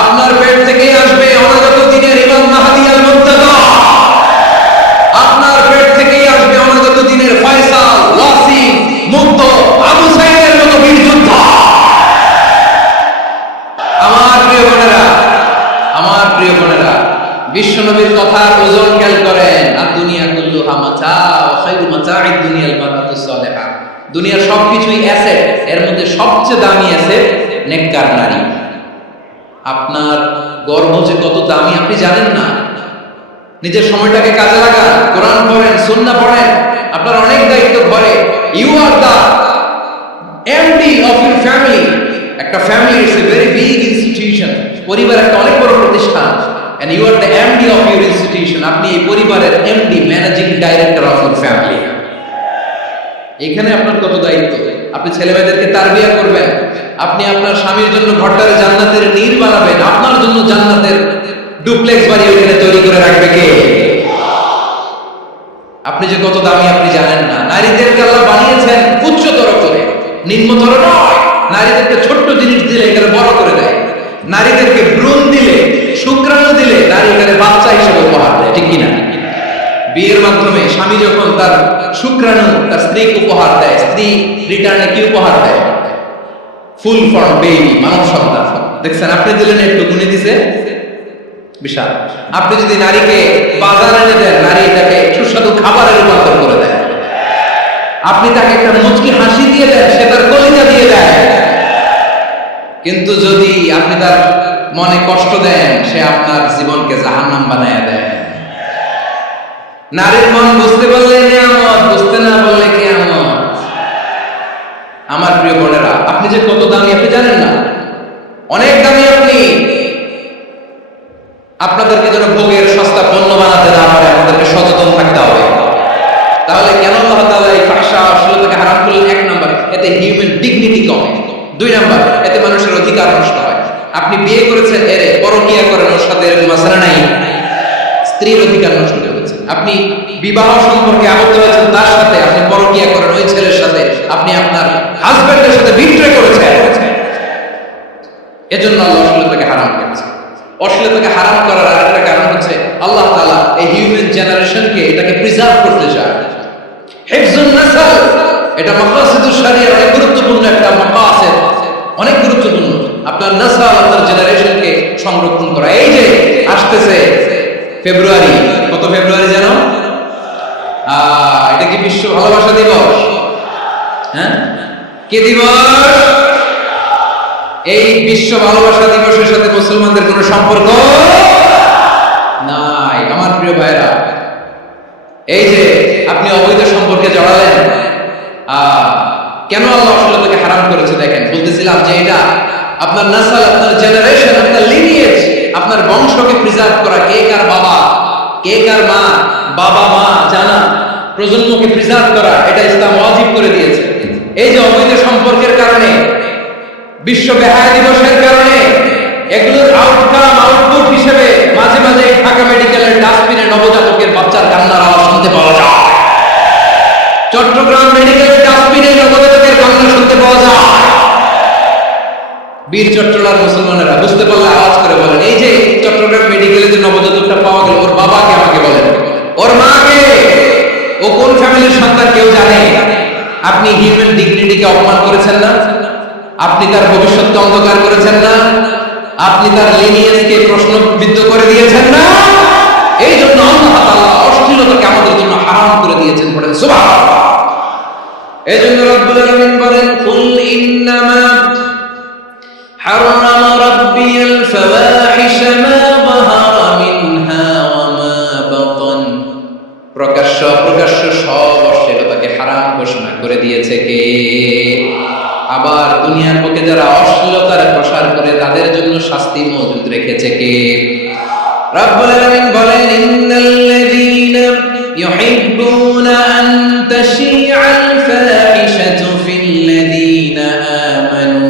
আপনার পেট থেকেই আসবে অনাগত দিনের ইমাম মাহদী আল মুনতাযা। আপনার পেট থেকেই আসবে অনাগত দিনের ফয়সাল, ওয়াসিম, মুগ্ধ, আবু সাইদের মতো বীর যোদ্ধা। আমার প্রিয় বোনেরা, আমার প্রিয় বোনেরা, বিশ্বনবীর কথার ওজন খেয়াল করেন। আর দুনিয়া কুল্লুহা মাতা ওয়া খায়রু মাতা'আদ দুনিয়া আল মারআতুস সালিহা। দুনিয়ার সবকিছুই অ্যাসেট, এর মধ্যে সবচেয়ে দামি অ্যাসেট নেককার নারী। আপনার গর্ভ যে কত দামি আপনি জানেন না। নিজের সময়টাকে কাজে লাগান, কোরআন পড়েন, সুন্নাহ পড়েন। আপনার অনেক দায়িত্ব ঘরে। You are the MD of your family. একটা family is a very big institution. পরিবার একটা অনেক বড় প্রতিষ্ঠান। And you are the MD of your institution. আপনি এই পরিবারের MD, managing director of your family. এখানে আপনার কত দায়িত্ব। আপনি ছেলেমেয়েদেরকে তারবিয়া করবেন। আপনি আপনার স্বামীর জন্য ঘরটারে জান্নাতের নীড় বানাবেন। আপনার জন্য জান্নাতের ডুপ্লেক্স বাড়ি ওখানে তৈরি করে রাখবে কে? আপনি যে কত দামি আপনি জানেন না। নারীদেরকে আল্লাহ বানিয়েছেন উচ্চতর করে, নিম্নতর নয়। নারীদেরকে ছোট্ট জিনিস দিলে এখানে বড় করে দেয়। নারীদেরকে ভ্রূণ দিলে, শুক্রাণু দিলে নারী এখানে বাচ্চা হিসেবে উপহার দেয়, ঠিক কিনা? বিয়ের মাধ্যমে স্বামী যখন তার শুক্রাণু তার স্ত্রীকে উপহার দেয়, স্ত্রী রিটার্নে কি উপহার দেয়? ফুল ফর্ম বেবি, মানব সন্তান। দেখছেন, আপনি দিলেন একটু, গুণে দিছে বিশাল। আপনি যদি নারীকে বাজার এনে দেন, নারী এটাকে সুস্বাদু খাবারে রূপান্তর করে দেয়। আপনি তাকে একটা মুচকি হাসি দিয়ে দেন, সে তার কলিজা দিয়ে দেয়। কিন্তু যদি আপনি তার মনে কষ্ট দেন, সে আপনার জীবনকে জাহান্নাম বানায় দেয়। নারীর মন বুঝতে পারলে নিয়ামত, বুঝতে না পারলে কিয়ামত। আমার প্রিয় বোনেরা, আপনি যে কত দামি আপনি জানেন না। অনেক দামি আপনি। আপনাদেরকে যেন ভোগের সস্তা পণ্য বানাতে না পারে, আমাদেরকে সচেতন থাকতে হবে। তাহলে কেন আল্লাহ তাআলা এই ফাহশা অশ্লীলতাকে হারাম করলেন? 1 নাম্বার, এতে হিউম্যান ডিগনিটি কমে। 2 নাম্বার, এতে মানুষের অধিকার নষ্ট হয়। আপনি বিয়ে করেছেন, এরে পরকিয়া করেন, ওর সাথে এরকম মাসলা নাই, স্ত্রীর অধিকার নষ্ট হয়েছে। আপনি বিবাহ সম্পর্কে আবদ্ধ হয়েছেন তার সাথে, আপনি পরকিয়া করেন ওই ছেলের সাথে, আপনি আপনার হাজবেন্ডের সাথে বিট্রে করেছেন। এজন্য আল্লাহ অশ্লীলতাকে হারাম করেছে। অশ্লীলতাকে হারাম করার আরেকটা কারণ হচ্ছে আল্লাহ তাআলা এই হিউম্যান জেনারেশনকে এটাকে প্রিজার্ভ করতে চায়। হিফজুন নাসল, এটা মাকাসিদুশ শরিয়ার অনেক গুরুত্বপূর্ণ একটা মাকাসিদ, অনেক গুরুত্বপূর্ণ। আপনার নাসল, আপনার জেনারেশনকে সংরক্ষণ করা। এই যে আসতেছে ফেব্রুয়ারি, কত ফেব্রুয়ারি যেন? এটা কি বিশ্ব ভালোবাসা দিবস? হ্যাঁ, কি দিবস? এই বিশ্ব ভালোবাসা দিবসের সাথে মুসলমানদের কোনো সম্পর্ক নাই। আমার প্রিয় ভাইরা, এই যে আপনি অবৈধ সম্পর্কে জড়ালেন, কেন আল্লাহ অশ্লীলতাকে হারাম করেছে দেখেন। বলতেছিলাম যে এটা আপনার নাসাল, আপনার জেনারেশন, আপনার লিনিয়েজ, আপনার বংশকে প্রিজার্ভ করা, কে কার বাবা, কে কার মা, বাবা মা জানা, প্রজন্মকে প্রিজার্ভ করা, এটা ইসলাম ওয়াজিব করে দিয়েছে। এই যে অবৈধ সম্পর্কের কারণে, বিশ্ব বেহায়া দিবসের কারণে, এগুলোর আউটপুট হিসেবে মাঝে মাঝে ঢাকা মেডিকেলের ডাস্টবিনে নবজাতকের বাচ্চার কান্নার আওয়াজ শুনতে পাওয়া যায়। চট্টগ্রাম মেডিকেলের ডাস্টবিনে নবজাতকের কান্না শুনতে পাওয়া যায়। বীর চট্টলার মুসলমানেরা বুঝতে পারলে আওয়াজ করে বলেন, এই যে চট্টগ্রাম মেডিকেলে যে নবজাতকটা পাওয়া গেল, ওর বাবাকে আমাকে বলেন, ওর মাকে, ও কোন ফ্যামিলির সন্তান কেউ জানে? আপনি হিউম্যান ডিগনিটিকে অপমান করেছেন না? আপনি তার ভবিষ্যৎকে অন্ধকার করেছেন না? আপনি তার লিনিয়েজকে প্রশ্নবিদ্ধ করে দিয়েছেন না? এই জন্য আল্লাহ তাআলা অশ্লীলতাকে আমাদের জন্য হারাম করে দিয়েছেন। পড়েন সুবহানাল্লাহ। এই জন্য রব্বুল আলামিন বলেন, কুল ইন্নামা হারাম রাব্বিয়াল ফাওয়াহিশা মা যাহারা মিনহা ওয়া মা বাতান। প্রকাশ্য অপ্রকাশ্য সব অশ্লীলতাকে হারাম ঘোষণা করে দিয়েছে কে? আবার দুনিয়ার বুকে যারা অশ্লীলতার প্রসার করে তাদের জন্য শাস্তি মজুদ রেখেছে কে? রব্বুল আলামিন বলেন, ইন্নাল্লাযীনা ইউহিব্বুনা আন তাশিআল ফাহিশাতু ফিল্লাযীনা আমানু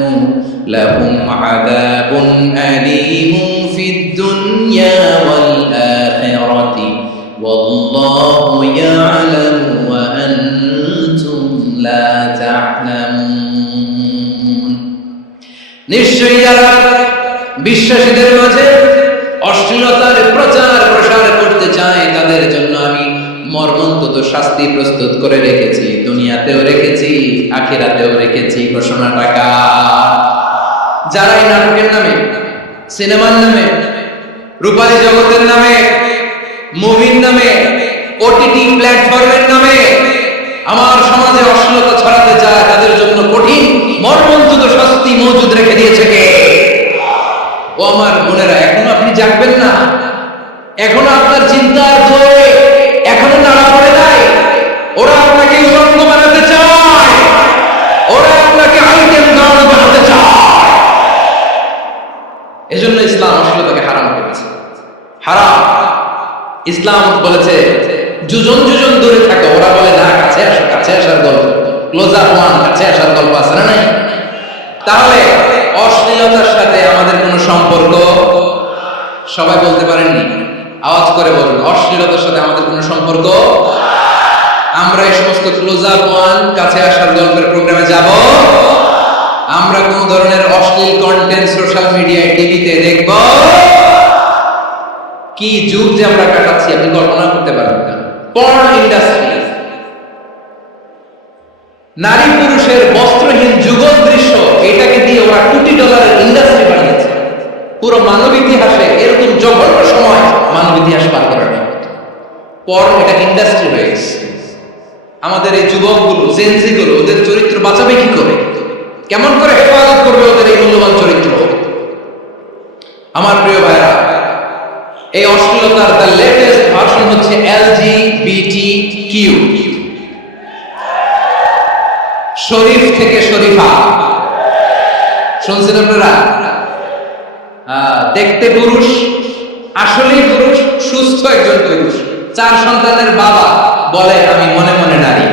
লাহুম আযাবুন আলীমুন ফিদ দুনিয়া ওয়াল আখিরাতি ওয়াল্লাহু ইয়া'লামু ওয়া আনতুম লা তা'লামুন। নিশ্চয়ই যারা বিশ্বাসীদের মাঝে অশ্লীলতার প্রচার প্রসার করতে চায় তাদের জন্য আমি মর্মন্তুদ শাস্তি প্রস্তুত করে রেখেছি, দুনিয়াতেও রেখেছি, আখিরাতেও রেখেছি। ঘোষণা টাকা যারা এই নাটকের নামে, সিনেমার নামে, রূপালী জগতের নামে, মুভির নামে, ওটিটি প্ল্যাটফর্মের নামে আমার সমাজে অশ্লীলতা ছড়াতে চায় তাদের জন্য কঠিন মর্মন্তুদ শাস্তি মজুদ রেখে দিয়েছে কে? ও আমার বোনেরা, এখনো আপনি জাগবেন না? এখনো আপনার চিন্তার জোরে এখনো নাড়া পড়ে নাই? ওরা আপনাকে উলঙ্গ বানাতে চায়, ওরা আপনাকে আইটেম গান বানাতে চায়। এজন্য ইসলাম অশ্লীলতাকে হারাম করেছে। হারাম। ইসলাম বলেছে যুজন যুজন দূরে থাকো, ওরা বলে না কাছে আসো, কাছে আসার গল্প, ক্লোজ আপ ওয়ান, কাছে আসার গল্প আছে না? নাই। তাহলে অশ্লীলতার সাথে আমাদের কোনো সম্পর্ক? সবাই বলতে পারেননি, আওয়াজ করে বলুন, অশ্লীলতার সাথে আমাদের কোনো সম্পর্ক? আমরা এই সমস্ত ক্লোজ আপ ওয়ান, কাছে আসার গল্পের প্রোগ্রামে যাব? আমরা কোন ধরনের অশ্লীল কন্টেন্ট সোশ্যাল মিডিয়ায়, টিভিতে দেখব? কি যুগ যে আমরা কাটাচ্ছি আপনি কল্পনা করতে পারবেন না। পর্ন ইন্ডাস্ট্রি, নারী পুরুষের বস্ত্রহীন যুগল দৃশ্য, এটাকে দিয়ে ওরা কোটি ডলারের ইন্ডাস্ট্রি বানিয়েছে। পুরো মানব ইতিহাসে এরকম জঘন্য সময় মানব ইতিহাস পার করার পর্ন এটা ইন্ডাস্ট্রি হয়ে গেছে। আমাদের এই যুবকগুলো, জেনজিগুলো, ওদের চরিত্র বাঁচাবে কি করে? কেমন করে হেফাজত করবে ওদের এই মূল্যবান চরিত্র? আমার প্রিয় ভাইরা, এই অশ্লীলতার দ্য লেটেস্ট ভার্সন হচ্ছে LGBTQ, শরীফ থেকে শরীফা। শুনছেন আপনারা? দেখতে পুরুষ, আসলেই পুরুষ, সুস্থ একজন পুরুষ, 4 সন্তানের বাবা, বলে আমি মনে মনে নারী।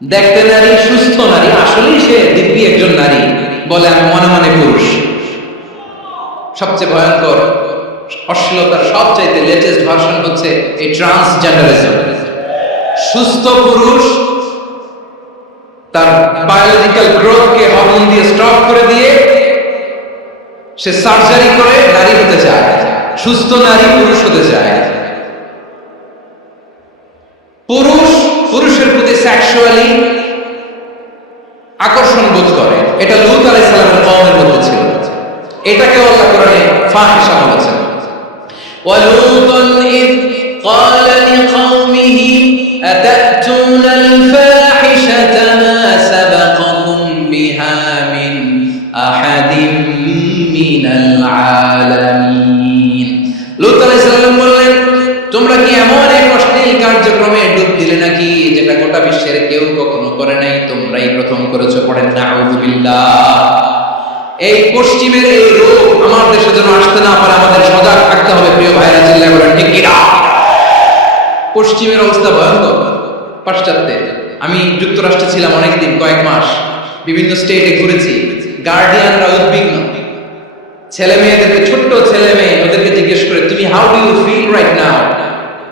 দেখতে নারী, সুস্থ নারী, আসলেই সে দিব্যি একজন নারী, বলে আমি মনে মনে পুরুষ। সবচেয়ে ভয়ঙ্কর অশ্লীলতার সবচাইতে লেটেস্ট ভার্সন হচ্ছে এই ট্রান্সজেন্ডারিজম। সুস্থ পুরুষ তার বায়োলজিক্যাল গ্রোথকে হরমোন দিয়ে স্টপ করে দিয়ে সে সার্জারি করে নারী হতে চায়, সুস্থ নারী পুরুষ হতে চায়। পুরুষ পুরুষের প্রতি সেক্সুয়ালি আকর্ষণ বোধ করে, এটা লূত আলাইহিস সালামের কওমের মধ্যে ছিল। এটাকে আল্লাহ কোরআনে ফাহিশা বলেছেন। ওয়ালুতান ইয ক্বালা লিকাওমিহি আতাতুনাল ফাহিশাতা মা সাবাকাকুম বিহা মিন আহাদিম মিনাল আলামিন। লূত আলাইহিস সালাম বললেন, তোমরা কি এমন এক অশ্লীল কার্যক্রমে ডুব দিলে নাকি যেটা গোটা বিশ্বের কেউ কখনো করে নাই, তোমরাই প্রথম করেছো। পড়েন নাউযুবিল্লাহ। এই পশ্চিমের এই রোগ আমার দেশে যেন আসতে না পারে, আমাদের সজাগ থাকতে হবে। প্রিয় ভাইরা, চিল্লায় বলেন ঠিক কি না? পশ্চিমের অবস্থা ভয়ঙ্কর, পাশ্চাত্যের। আমি যুক্তরাষ্ট্রে ছিলাম অনেকদিন, কয়েক মাস, বিভিন্ন স্টেটে ঘুরেছি। গার্ডিয়ানরা উদ্বিগ্ন, ছেলে মেয়েদেরকে, ছোট্ট ছেলে মেয়ে, ওদেরকে জিজ্ঞেস করে, তুমি how do you feel right now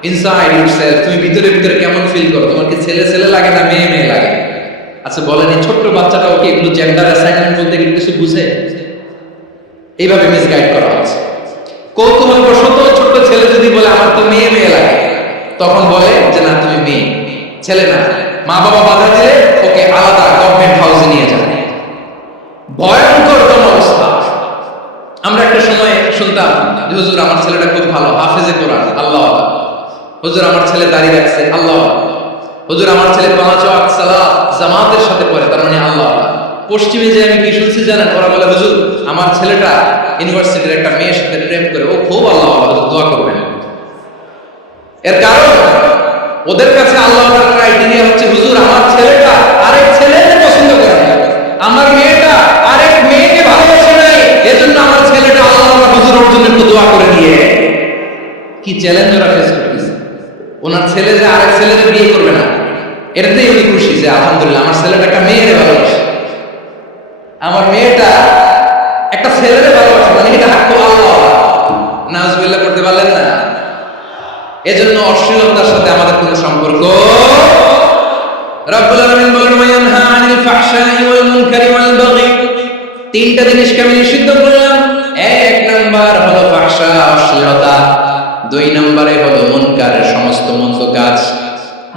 inside yourself? তুমি ভিতরে ভিতরে কেমন ফিল করো? তোমার কি ছেলে ছেলে লাগে না মেয়ে মেয়ে লাগে? আচ্ছা বলেন, এই ছোট্ট বাচ্চাটাও কি এগুলো জেন্ডার অ্যাসাইনমেন্ট বলতে গেলে কিছু বুঝে? এইভাবে মিসগাইড করা হচ্ছে। কৌতূহলবশত ছোট্ট ছেলে যদি বলে আমার তো মেয়ে মেয়ে লাগে, তখন বলে যে না তুমি মেয়ে, ছেলে না। মা বাবা বাধা দিলে ওকে আলাদা গভর্নমেন্ট হাউসে নিয়ে যাবে। ভয়ঙ্করতম অবস্থা। আমরা একটা সময় শুনতাম যে হুজুর আমার ছেলেটা খুব ভালো, হাফেজে কোরআন, আল্লাহ। হুজুর আমার ছেলে দাঁড়িয়ে রাখছে, আল্লাহ। হুজুর আমার ছেলে 5 ওয়াক্ত সালাত জামাতের সাথে পড়ে, তার মানে আল্লাহ। পশ্চিমে যে আমি কি শুনছি জানেন? ওরা বলে হুজুর আমার ছেলেটা ইউনিভার্সিটির একটা মেয়ের সাথে প্রেম করে, ও খুব আল্লাহ, দোয়া করবেন। এর কারণ ওদের কাছে আল্লাহর ক্রাইটেরিয়া হচ্ছে হুজুর আমার ছেলেটা আরেক ছেলেকে পছন্দ করে না, আমার মেয়েটা আরেক মেয়েকে ভালোবাসে নাই, এজন্য আমার ছেলেটা আল্লাহর হুজুরের জন্য একটু দোয়া করে দিয়ে। কি চ্যালেঞ্জ ওরা ফেস করতেছে। ওনার ছেলে যে আরেক ছেলেকে বিয়ে করবে না, এটাতেই উনি খুশি যে আলহামদুলিল্লাহ আমার ছেলেটা একটা মেয়েরে ভালোবাসে, আমার মেয়েটা একটা ছেলেরে ভালোবাসে, মানে এটা হাক্কু আল্লাহ। নাউজুবিল্লাহ করতে পারলেন না? এজন্য অশ্লীলতার সাথে আমাদের কোনো সম্পর্ক। রব্বুল আলামিন বলেন ওয়ায়ানহা আনিল ফাহশাই ওয়াল মুনকারি ওয়াল বাগি। তিনটা জিনিসকে আমি নিষিদ্ধ করলাম। এক নাম্বার হলো ফাহশা, অশ্লীলতা। 2 নম্বরে হলো মুনকার, সমস্ত মন্দ কাজ।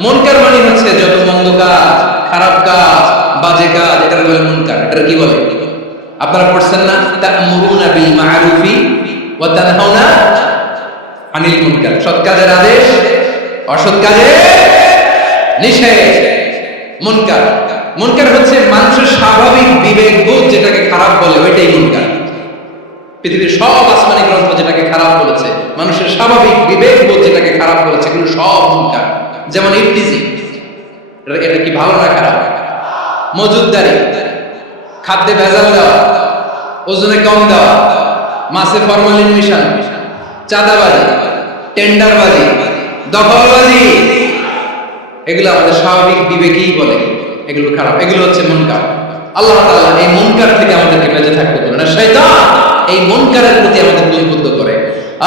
মুনকার মানে হচ্ছে যত মন্দ কাজ, খারাপ কাজ, বাজে কাজ, এটা বলে মুনকার। এটা কি বলে? আপনারা পড়ছেন না, তা'মুরুনা বিল মা'রুফি ওয়া তানহাউনা আনিল মুনকার। সৎ কাজের আদেশ, অসৎ কাজের নিষেধ। মুনকার, মুনকার হচ্ছে মানুষের স্বাভাবিক বিবেকবোধ যেটাকে খারাপ বলে, ওইটাই মুনকার। পৃথিবীর সব আসমানি গ্রন্থ যেটাকে খারাপ বলেছে, মানুষের স্বাভাবিক বিবেকবোধ যেটাকে খারাপ বলেছে, এগুলো সব মুনকার। যেমন ইফতিজিং, এটা কি ভালো না খারাপ? মজুদদারি, খাদ্যে ভেজাল দেওয়া, ওজনে কম দেওয়া, মাছে ফরমালিন মিশানো, চাঁদাবাজি, টেন্ডারবাজি, দখলবাজি, এগুলো আমাদের স্বাভাবিক বিবেকই বলে এগুলো খারাপ, এগুলো হচ্ছে মুনকার। আল্লাহ তাআলা এই মুনকার থেকে আমাদেরকে বেঁচে থাকতে বলেন। আর শয়তান এই মুনকারের প্রতি আমাদের উদ্বুদ্ধ করে।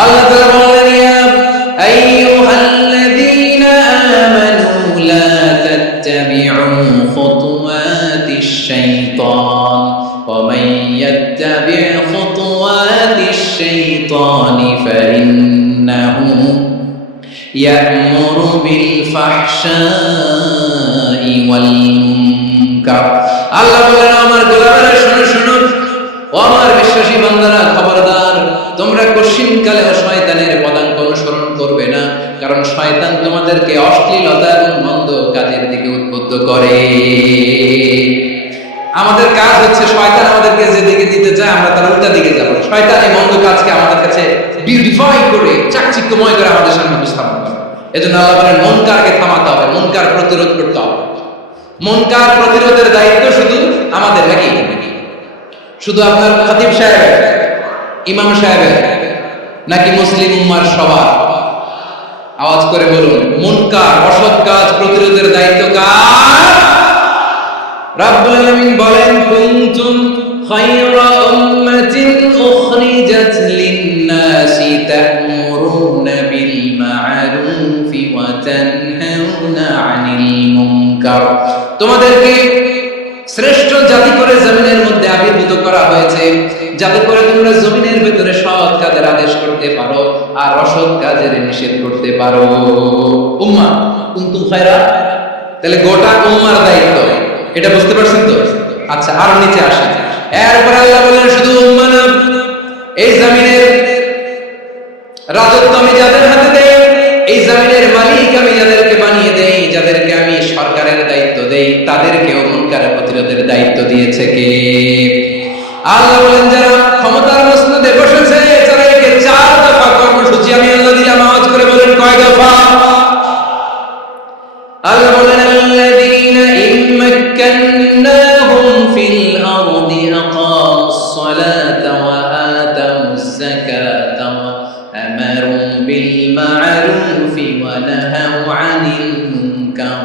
আল্লাহ তাআলা বলেন ইয়া আইয়ুহাল্লাযীনা আমানু লা তাত্তাবিউ খুতুওয়াতিশ শাইতান ওয়া মান ইয়াত্তাবি' খুতুওয়াতিশ শাইতানি ফাইন্নাহু ইয়া'মুরু বিল ফাহশাই ওয়াল মুনকার। আল্লাহ বলেন আমার গোলামেরা শুনো শুনো, ও আমার বিশ্বাসী বান্দারা খবরদার, তোমরা কশিনকালে শয়তানের পদাঙ্ক অনুসরণ করবে না, কারণ শয়তান তোমাদেরকে অশ্লীলতা এবং মন্দ কাজের দিকে উদ্বুদ্ধ করে। আমাদের কাজ হচ্ছে শয়তান আমাদেরকে যেদিকে দিতে চায় আমরা তার উল্টা দিকে যাব। শয়তান এই মন্দ কাজকে আমাদের কাছে বিউটিফাই করে, চাকচিক্যময় করে আমাদের সামনে উপস্থাপন করে। এজন্য আল্লাহ বলেন মুনকারকে থামাতে হবে, মুনকার প্রতিরোধ করতে হবে। মুনকার প্রতিরোধের দায়িত্ব শুধু আমাদের নাকি? শুধু আপনার খতিব সাহেবের, ইমাম সাহেবের, নাকি মুসলিম উম্মার সবার? আওয়াজ করে বলুন, মুনকার অসৎ কাজ প্রতিরোধের দায়িত্ব কার? রাব্বুল আলামিন বলেন কুনতুম খায়রা উম্মাতিন উখরিজাত লিন-নাসি তা'মুরুনা বিল মা'রুফি ওয়া তানহাউনা আনিল মুনকার। তোমাদেরকে শ্রেষ্ঠ জাতি করে জমিনের মধ্যে আবির্ভূত করা হয়েছে, যাতে করে তোমরা জমিনের ভিতরে সৎ কাজের আদেশ করতে পারো আর অসৎ কাজের নিষেধ করতে পারো। উম্মাহ কুনতুম খায়রা, তাহলে গোটা উম্মার দায়িত্ব, এটা বুঝতে পারছেন তো? আচ্ছা, আর নিচে আসেন। এরপর আল্লাহ বলেন শুধু উম্মাহ না, এই জমিনের রাজত্ব আমি যাদের হাতে দেই, এই জমিনের মালিক আমি যাদেরকে বানিয়ে দেই, যাদেরকে আমি সরকারের দায়িত্ব দেই, তাদেরকেও মুনকার প্রতিরোধের দায়িত্ব দিয়েছে কে? আল্লাহ বলেন যারা ক্ষমতার মসনদে বসেছে, তাদেরকে 4 দফা কর্মসূচি আমি আল্লাহ দিলাম। আওয়াজ করে বলেন কয় দফা? আল্লাহ বলেন مكناهم في الأرض أقاموا الصلاة وآتوا الزكاة وأمروا بالمعروف ونهوا عن المنكر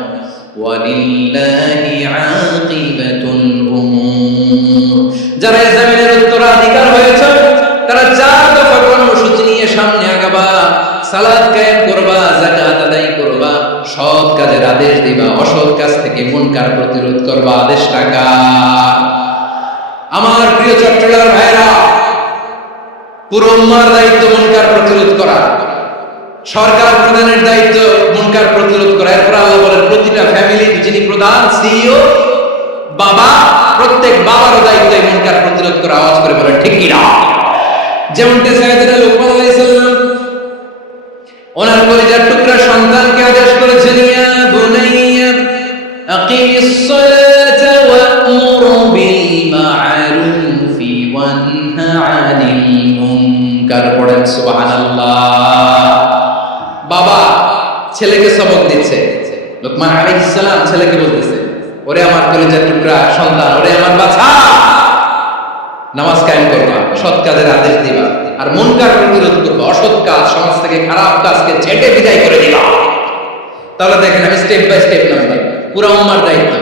ولله عاقبة الأمور যারা জমিনের উত্তরাধিকার হয়েছে তারা চার দফা কর্মসূচি নিয়ে সামনে আগাবা সালাত কায়েম করবা যাকাত আদায় করবা সৎ কাজের আদেশ দিবা অসৎ কাজ থেকে মুনকার প্রতিরোধ করবা আদেশ টাকা আমার প্রিয় চট্টগ্রামের ভাইরা পুরো উম্মার দায়িত্ব মুনকার প্রতিরোধ করা সরকার প্রধানের দায়িত্ব মুনকার প্রতিরোধ করা এরপর আল্লাহ বলেন প্রতিটা ফ্যামিলির যিনি প্রধান সিইও বাবা প্রত্যেক বাবারও দায়িত্ব এই মুনকার প্রতিরোধ করা আওয়াজ করে বলেন ঠিক কি না যেমনটা সাইয়েদনা লুকমান আলাইহিস সালাম ওনার কলিজার টুকরা সন্তানকে আদেশ করেছেন ইয়া বুনাইয়া আকিমিস সালাতা ওয়া'মুর বিল মা'রুফি ওয়ানহা আনিল মুনকার পড়েন সুবহানাল্লাহ বাবা ছেলেকে সবক দিচ্ছে লুকমান আলাইহিস সালাম ছেলেকে বলতেছে ওরে আমার কলিজার টুকরা সন্তান ওরে আমার বাছা নামাজ কায়েম করবা সৎ কাজের আদেশ দিবা আর মুনকার প্রতিরোধ করবা অসৎ কাজ সমাজ থেকে খারাপ কাজকে ঝেঁটে বিদায় করে দিবা তাহলে দেখেন আমি স্টেপ বাই স্টেপ নামলাম পুরো উম্মার দায়িত্ব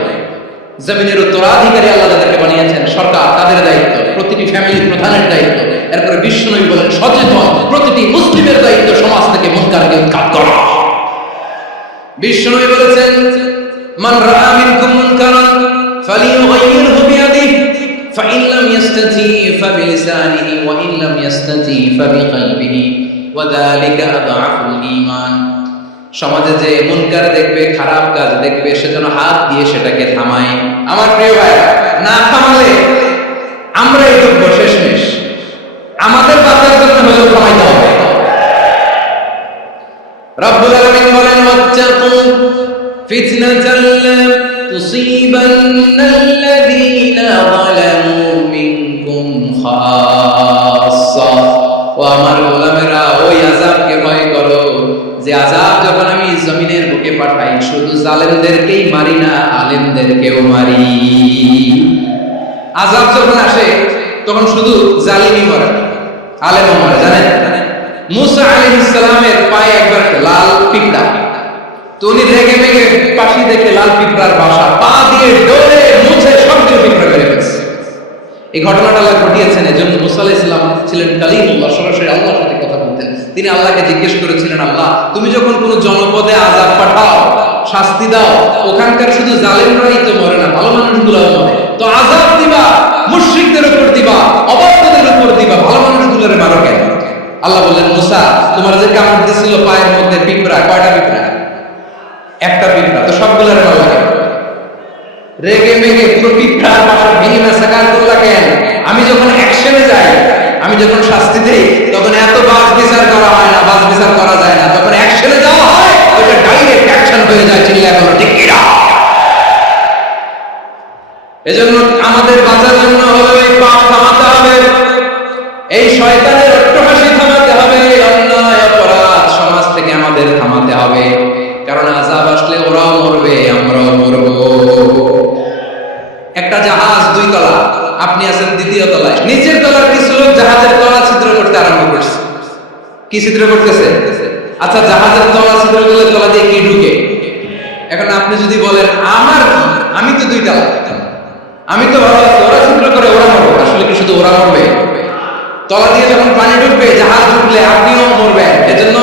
জমিনের উত্তরাধিকারী আল্লাহ যাদেরকে বানিয়েছেন সরকার তাদের দায়িত্ব প্রতিটি ফ্যামিলির প্রধানের দায়িত্ব এরপরে বিশ্বনবী বলেন সচেতন প্রতিটি মুসলিমের দায়িত্ব সমাজ থেকে মুনকারকে উৎখাত করা বিশ্বনবী বলেছেন মান রাআ মিনকুম মুনকারান ফালিয়ুগাইয়িরহু বিয়াদিহি فإن لم يستطيع فبلسانه وإن لم يستطيع فبقلبه وذلك أضعف الإيمان সমাজে যে মুনকার দেখবে খারাপ কাজ দেখবে সেজন্য হাত দিয়ে সেটাকে থামায় আমার প্রিয় ভাই না থামালে আমরা এই দুঃখ শেষমেশ আমাদের বাঁচার জন্য হলেও থামাইতে হবে রব্বুল আলামিন বলেন ওয়াত্তাকু ফিতনাতাল লা তুসিবান্নাল্লাযীনা যালামু মিনকুম খাসসা ও আমার গোলামেরা ওই আযাবকে ভয় করো যে আযাব যখন আমি জমিনের বুকে পাঠাই শুধু জালেমদেরকেই মারি না আলেমদেরকেও মারি আযাব যখন আসে তখন শুধু জালিমই মরে আলেমও মরে জানেন মুসা আলাইহিস সালামের পায়ে একবার লাল পিঁপড়া তো উনি রেগে মেগে পাশি দেখে লাল পিঁপড়ার বাসা পা দিয়ে ডোরে মুছে সবগুলো পিঁপড়া বের হয়েছে এই ঘটনাটা আল্লাহ ঘটিয়েছেন এজন্য মুসা আলাইহিস সালাম ছিলেন কালিমুল্লাহ সরাসরি আল্লাহর সাথে কথা বলতেন তিনি আল্লাহকে জিজ্ঞেস করেছিলেন আল্লাহ তুমি যখন কোনো জনপদে আযাব পাঠাও শাস্তি দাও ওখানকার শুধু জালেমরাই তো মরে না ভালো মানুষগুলোও মরে তো আযাব দিবা মুশরিকদের উপর দিবা অবাধ্যদের উপর দিবা ভালো মানুষগুলোরে মারো কেন আল্লাহ বললেন মুসা তোমার যে কামড় দিছিল পায়ের মধ্যে পিঁপড়া কয়টা পিঁপড়া একটা পিঁপড়া তো সবগুলোর ভালো লাগে রেগে মেগে পুরো পিঁপড়ার বাসা ভেঙে মেসাকার করলা কেন আমি যখন অ্যাকশনে যাই আমি যখন শাস্তি দেই তখন এত বাস বিচার করা হয় না বাস বিচার করা যায় না তখন অ্যাকশনে যাওয়া হয় ওটা ডাইরেক্ট অ্যাকশন হয়ে যায় চিল্লায় বলো ঠিক কি না এজন্য আমাদের বাঁচার জন্য হলো এই পাপ থামাতে হবে এই শয়তানের অট্টহাসি থামাতে হবে অন্যায় অপরাধ সমাজ থেকে আমাদের থামাতে হবে কারণ আযাব আসলে ওরাও মরবে আমরাও মরব একটা জাহাজ দুই তলা আপনি আছেন দ্বিতীয় তলায় নিচের তলার কিছু লোক জাহাজের তলা ছিদ্র করতে আরম্ভ করছে কি ছিদ্র করতেছে আচ্ছা জাহাজের তলা ছিদ্র করলে তলা দিয়ে কি ঢুকে এখন আপনি যদি বলেন আমি তো দুই তলা আমি তো ভালো আছি ওরা ছিদ্র করে ওরা মরবে আসলে কি শুধু ওরা মরবে তলা দিয়ে যখন পানি ঢুকবে জাহাজ ঢুকলে আপনিও মরবেন এজন্য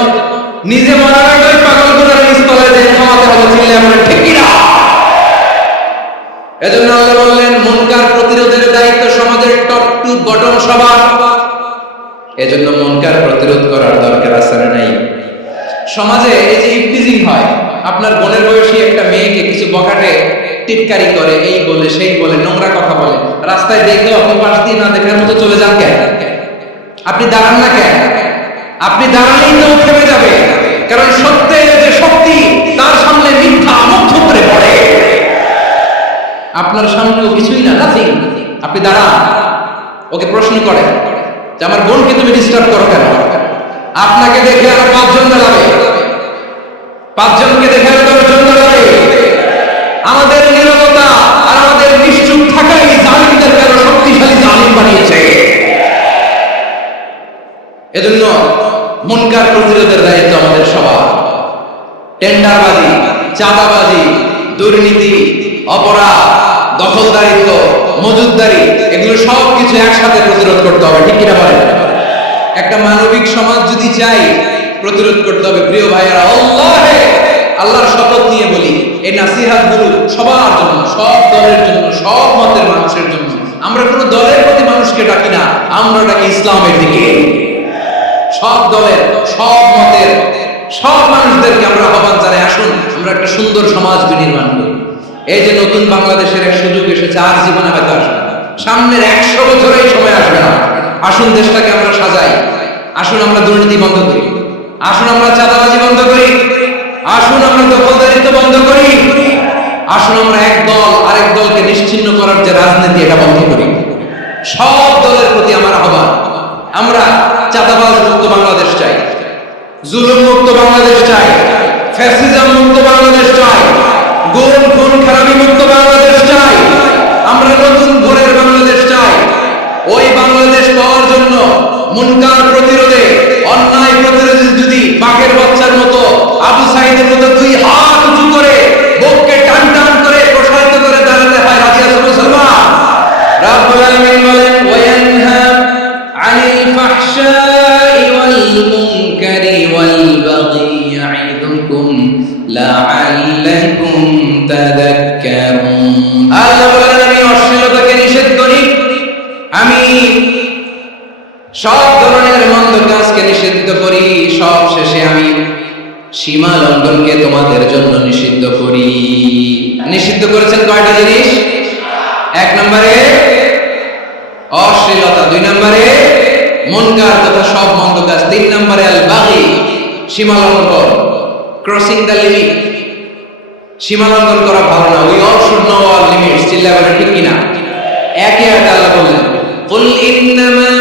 নিজে মরার আগে পাগলগুলোর নিচ তলায় যে থামাতে হবে চিল্লে আমরা ঠিক কি না এজন্য আল্লাহ বললেন মুনকার প্রতিরোধের দায়িত্ব সমাজের টপ টু বটম সবার এজন্য মুনকার প্রতিরোধ করার দরকার আছে না নাই সমাজে এই যে ইফতিজিং হয় আপনার বোনের বয়সী একটা মেয়েকে কিছু বকাটে টিটকারি করে এই বলে সেই বলে নোংরা কথা বলে রাস্তায় দেখলেও আপনি পাশ দিয়ে না দেখার মতো চলে যান কেন আপনি দাঁড়ান না কেন আপনি দাঁড়ালেই তো থেমে যাবে কারণ সত্যের যে শক্তি তার সামনে মিথ্যা মুগ্ধ করে পড়ে আপনার সামনেও কিছুই না নাথিং আপনি দাঁড়ান ওকে প্রশ্ন করেন যে আমার বোনকে তুমি ডিস্টার্ব করো কেন আপনাকে দেখে আরো 5 জন দাঁড়াবে 5 জনকে দেখে আরো 10 জন দাঁড়াবে আমাদের নীরবতা আর এজন্য মুনকার প্রতিরোধের দায়িত্ব আমাদের সবার। টেন্ডারবাজি, চাঁদাবাজি, দুর্নীতি, অপরাধ, দখলদারিত্ব, মজুদদারি, এগুলো সব কিছু একসাথে প্রতিরোধ করতে হবে, ঠিক কিনা বলেন? একটা মানবিক সমাজ যদি চাই, প্রতিরোধ করতে হবে। প্রিয় ভাইয়েরা, আল্লাহর শপথ নিয়ে বলি, এই নাসিহাত গুলো সবার জন্য, সব দলের জন্য, সব মতের মানুষের জন্য। আমরা কোনো দলের প্রতি মানুষকে ডাকি না, আমরা ডাকি ইসলামের দিকে। সব দলের, সব মতের, সব মানুষদেরকে আমরা আহ্বান জানাই, আসুন আমরা একটা সুন্দর সমাজ বিনির্মাণ করি। এই যে নতুন বাংলাদেশের এক সুযোগ এসেছে, আর জীবনে হয়তো আসবে না, সামনের 100 বছর এই সময় আসবে না। আসুন দেশটাকে আমরা সাজাই, আসুন আমরা দুর্নীতি বন্ধ করি, আসুন আমরা চাঁদাবাজি বন্ধ করি, আসুন আমরা দখলদারিত্ব বন্ধ করি, আসুন আমরা এক দল আরেক দলকে নিশ্চিহ্ন করার যে রাজনীতি, এটা বন্ধ করি। সব দলের প্রতি আমার আহ্বান, আমরা চাঁদাবাজ মুক্ত বাংলাদেশ চাই, জুলুম মুক্ত বাংলাদেশ চাই, ফ্যাসিজম মুক্ত বাংলাদেশ চাই, গুম খুন খারাপি মুক্ত বাংলাদেশ চাই, আমরা নতুন ভোরের বাংলাদেশ চাই। ওই বাংলাদেশ পাওয়ার জন্য মুনকার প্রতিরোধে, অন্যায় প্রতিরোধে যদি বাঘের বাচ্চার মতো, আবু সাইদের মতো 2 হাত উঁচু করে, বুককে টান টান করে প্রসারিত করে দাঁড়াতে হয়। রাজি আছো মুসলমান? রাব্বুল আলামিন বলেন, ওয়ায়ানহা আনিল ফাহশাই ওয়াল মুনকারি ওয়াল বাগি ইয়াইদুকুম লাআল্লাকুম তাযাক্কারুন। আল্লাহ বলেন, আমি অশ্লীলতাকে নিষেধ করি, আমি সব ধরনের মন্দ কাজকে নিষিদ্ধ করি, সব শেষে আমি সীমা লঙ্ঘনকে তোমাদের জন্য নিষিদ্ধ করি। নিষিদ্ধ করেছেন কয়টা জিনিস? 1 নম্বরে অশ্লীলতা, 2 নম্বরে মুনকার তথা সব মন্দ কাজ, 3 নম্বরে আল বাগি, সীমা লঙ্ঘন, ক্রসিং দ্য লিমিট। সীমা লঙ্ঘন করা ভালো না। We all should know our limits. চিল্লা বলেন ঠিক কিনা? একে একে আল্লাহ বললেন, قل إنما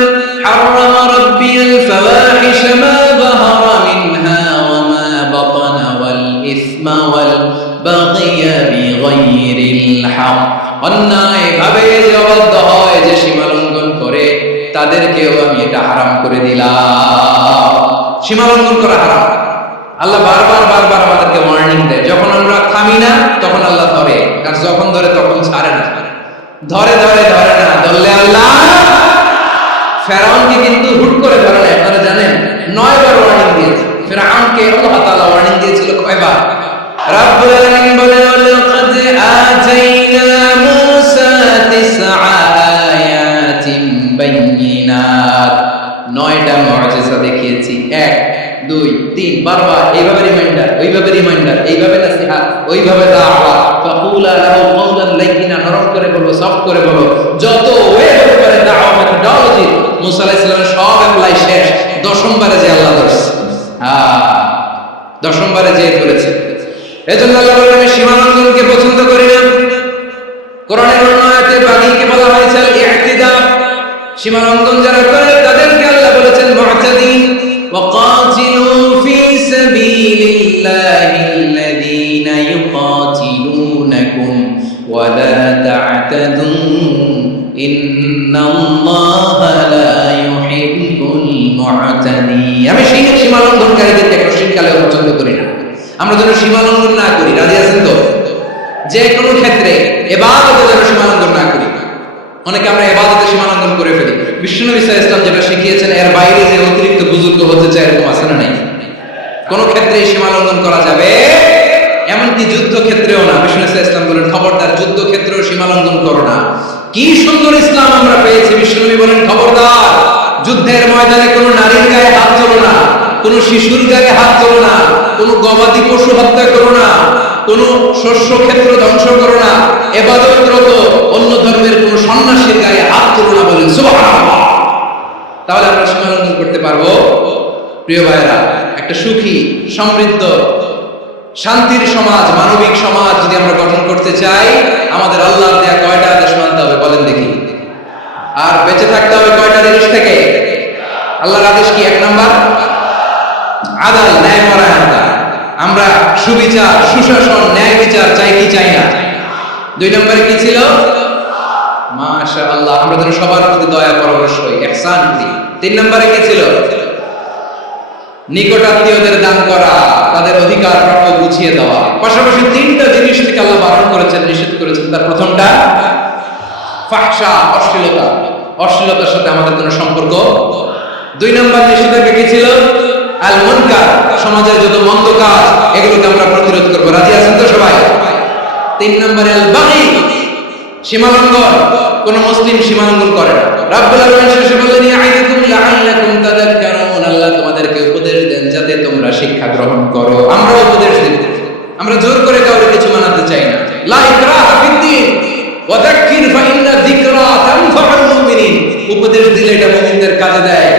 حرم ربي الفواحش ما ظهر منها وما بطن والإثم والبغي بغير الحق। অন্যায় ভাবে যে অবাধ্য হয়, যে সীমা লঙ্ঘন করে, তাদেরকেও আমি এটা হারাম করে দিলাম। সীমা লঙ্ঘন করা হারাম। আল্লাহ বারবার বারবার আমাদেরকে ওয়ার্নিং দেয়। যখন আমরা থামি না, তখন আল্লাহ ধরে, আর যখন ধরে তখন ছাড়ে না। ধরে ধরে ধরে না, ধরলে আল্লাহ। ফেরাউনকে কিন্তু হুট করে ধরে না, আপনারা জানেন 9 বার ওয়ার্নিং দিয়েছে। ফেরাউনকে আল্লাহ তাআলা ওয়ার্নিং দিয়েছিল কয়বার? রাব্বুল আলামিন বলেন, ওয়ালাকাদ আতাইনা মূসা 9 আয়াতিন বাইয়িনাত। 9টা মুআজিজা দেখিয়েছি। 1 2 3 বারবার এইভাবে রিমাইন্ডার, ওইভাবে রিমাইন্ডার, এইভাবে নাসিহা, ওইভাবে দাওয়া। ফাকুলা লাহু কাওলান লাইয়িনা, নরম করে বলো, সফট করে বলো, যত ওয়ে হতে পারে দাওয়া মেথডোলজি। মুসা আলাইহিস সালামের সব অ্যাপ্লাই শেষ। 10ম বারে যে আল্লাহ ধরছে, 10ম বারে যে করেছে। এজন্য আল্লাহ বলেন, আমি সীমা লঙ্ঘনকে পছন্দ করি না। কোরআনের অন্য আয়াতে বাগীকে বলা হয়েছে আল ইতিদা। সীমা লঙ্ঘন যারা করে তাদেরকে আল্লাহ বলেছেন মুআতাদিন। وقاتلوا في سبيل الله الذين يقاتلونكم ولا تعتدوا إن الله لا يحب المعتدين। আমি সেই সীমা লঙ্ঘনকারীদেরকে কোশ্চিনকালে পছন্দ করি না। আমরা যেন সীমা লঙ্ঘন না করি। রাজি আছেন তো? যে কোনো ক্ষেত্রে ইবাদতে যেন সীমা লঙ্ঘন না করি। অনেকে আমরা ইবাদতে সীমা লঙ্ঘন করে ফেলি। বিশ্বনবী সাল্লাল্লাহু আলাইহি ওয়াসাল্লাম যেটা শিখিয়েছেন, এর বাইরে যে অতিরিক্ত বুজুর্গ হতে চায়, এরকম আছে না নাই? কোন ক্ষেত্রে সীমা লঙ্ঘন করা যাবে, এমনকি যুদ্ধ ক্ষেত্রেও না। বিশ্বনবী সাল্লাল্লাহু আলাইহি ওয়াসাল্লাম বলেন, খবরদার যুদ্ধ ক্ষেত্রেও সীমা লঙ্ঘন করো না। কি সুন্দর ইসলাম আমরা পেয়েছি। বিশ্বনবী বলেন, খবরদার যুদ্ধের ময়দানে কোনো নারীর গায়ে হাত তোলো না, কোনো শিশুর গায়ে হাত তোলো না, কোনো গবাদি পশু হত্যা করো না, কোনো শস্য ক্ষেত্র ধ্বংস করো না, ইবাদতরত অন্য ধর্মের কোনো সন্ন্যাসীর গায়ে হাত তোলো না। বলেন সুবহানাল্লাহ। তাহলে আমরা সীমা লঙ্ঘন করতে পারবো? প্রিয় ভাইরা, একটা সুখী, সমৃদ্ধ, শান্তির সমাজ, মানবিক সমাজ যদি আমরা গঠন করতে চাই, আমাদের আল্লাহর দেয়া কয়টা আদেশ মানতে হবে বলেন দেখি? আর বেঁচে থাকতে হবে কয়টা জিনিস থেকে? আল্লাহর আদেশ কি? 1 নাম্বার আদাল, ন্যায়পরায়ণতা। আমরা সুবিচার, সুশাসন, ন্যায় বিচার চাই কি চাই না? 2 নম্বরে কি ছিল? মাশাআল্লাহ, আমরা যেন সবার প্রতি দয়া পরবশ হই, ইহসান করি। 3 নম্বরে কি ছিল? নিকটাত্মীয়দের দান করা, তাদের অধিকার প্রাপ্য বুঝিয়ে দেওয়া। পাশাপাশি তিনটা জিনিস থেকে আল্লাহ বারণ করেছেন, নিষেধ করেছেন। তার প্রথমটা ফাহশা, অশ্লীলতা। অশ্লীলতার সাথে আমাদের কোনো সম্পর্ক। 2 নম্বর নিষেধাজ্ঞা কি ছিল? আল মুনকার, সমাজের যত মন্দ কাজ এগুলোকে আমরা প্রতিরোধ করব। রাজি আছেন তো সবাই? 3 নম্বরে আল বাগি, সীমালঙ্ঘন। কোন মুসলিম সীমালঙ্ঘন করে না। রাব্বুল আলামিন শেষে বললেন ইয়াইদুকুম লাআল্লাকুম তাযাক্কারুন, আল্লাহ তোমাদেরকে উপদেশ দেন যাতে তোমরা শিক্ষা গ্রহণ করো। আমরা উপদেশ দেব, আমরা জোর করে কাউকে কিছু মানাতে চাই না। লা ইকরাহা ফিদ্দীন ওয়া যাক্কির ফাইন্না যিকরা তানফাউল মুমিনিন, উপদেশ দিলে এটা মুমিনদের কাজে দেয়।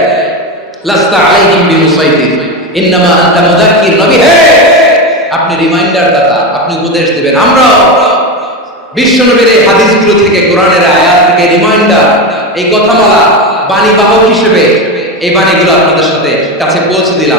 লাস্তা আলাইহিম বিমুসাইতির ইন্নামা আনতা মুযাক্কির, নবী হে আপনি রিমাইন্ডার দাতা, আপনি উপদেশ দিবেন। আমরা বিশ্বনবীর এই হাদিসগুলো থেকে, কোরআনের আয়াত থেকে রিমাইন্ডার, এই কথামালা বাণী বাহক হিসেবে এই বাণীগুলো আপনাদের সাথে কাছে পৌঁছে দিলাম।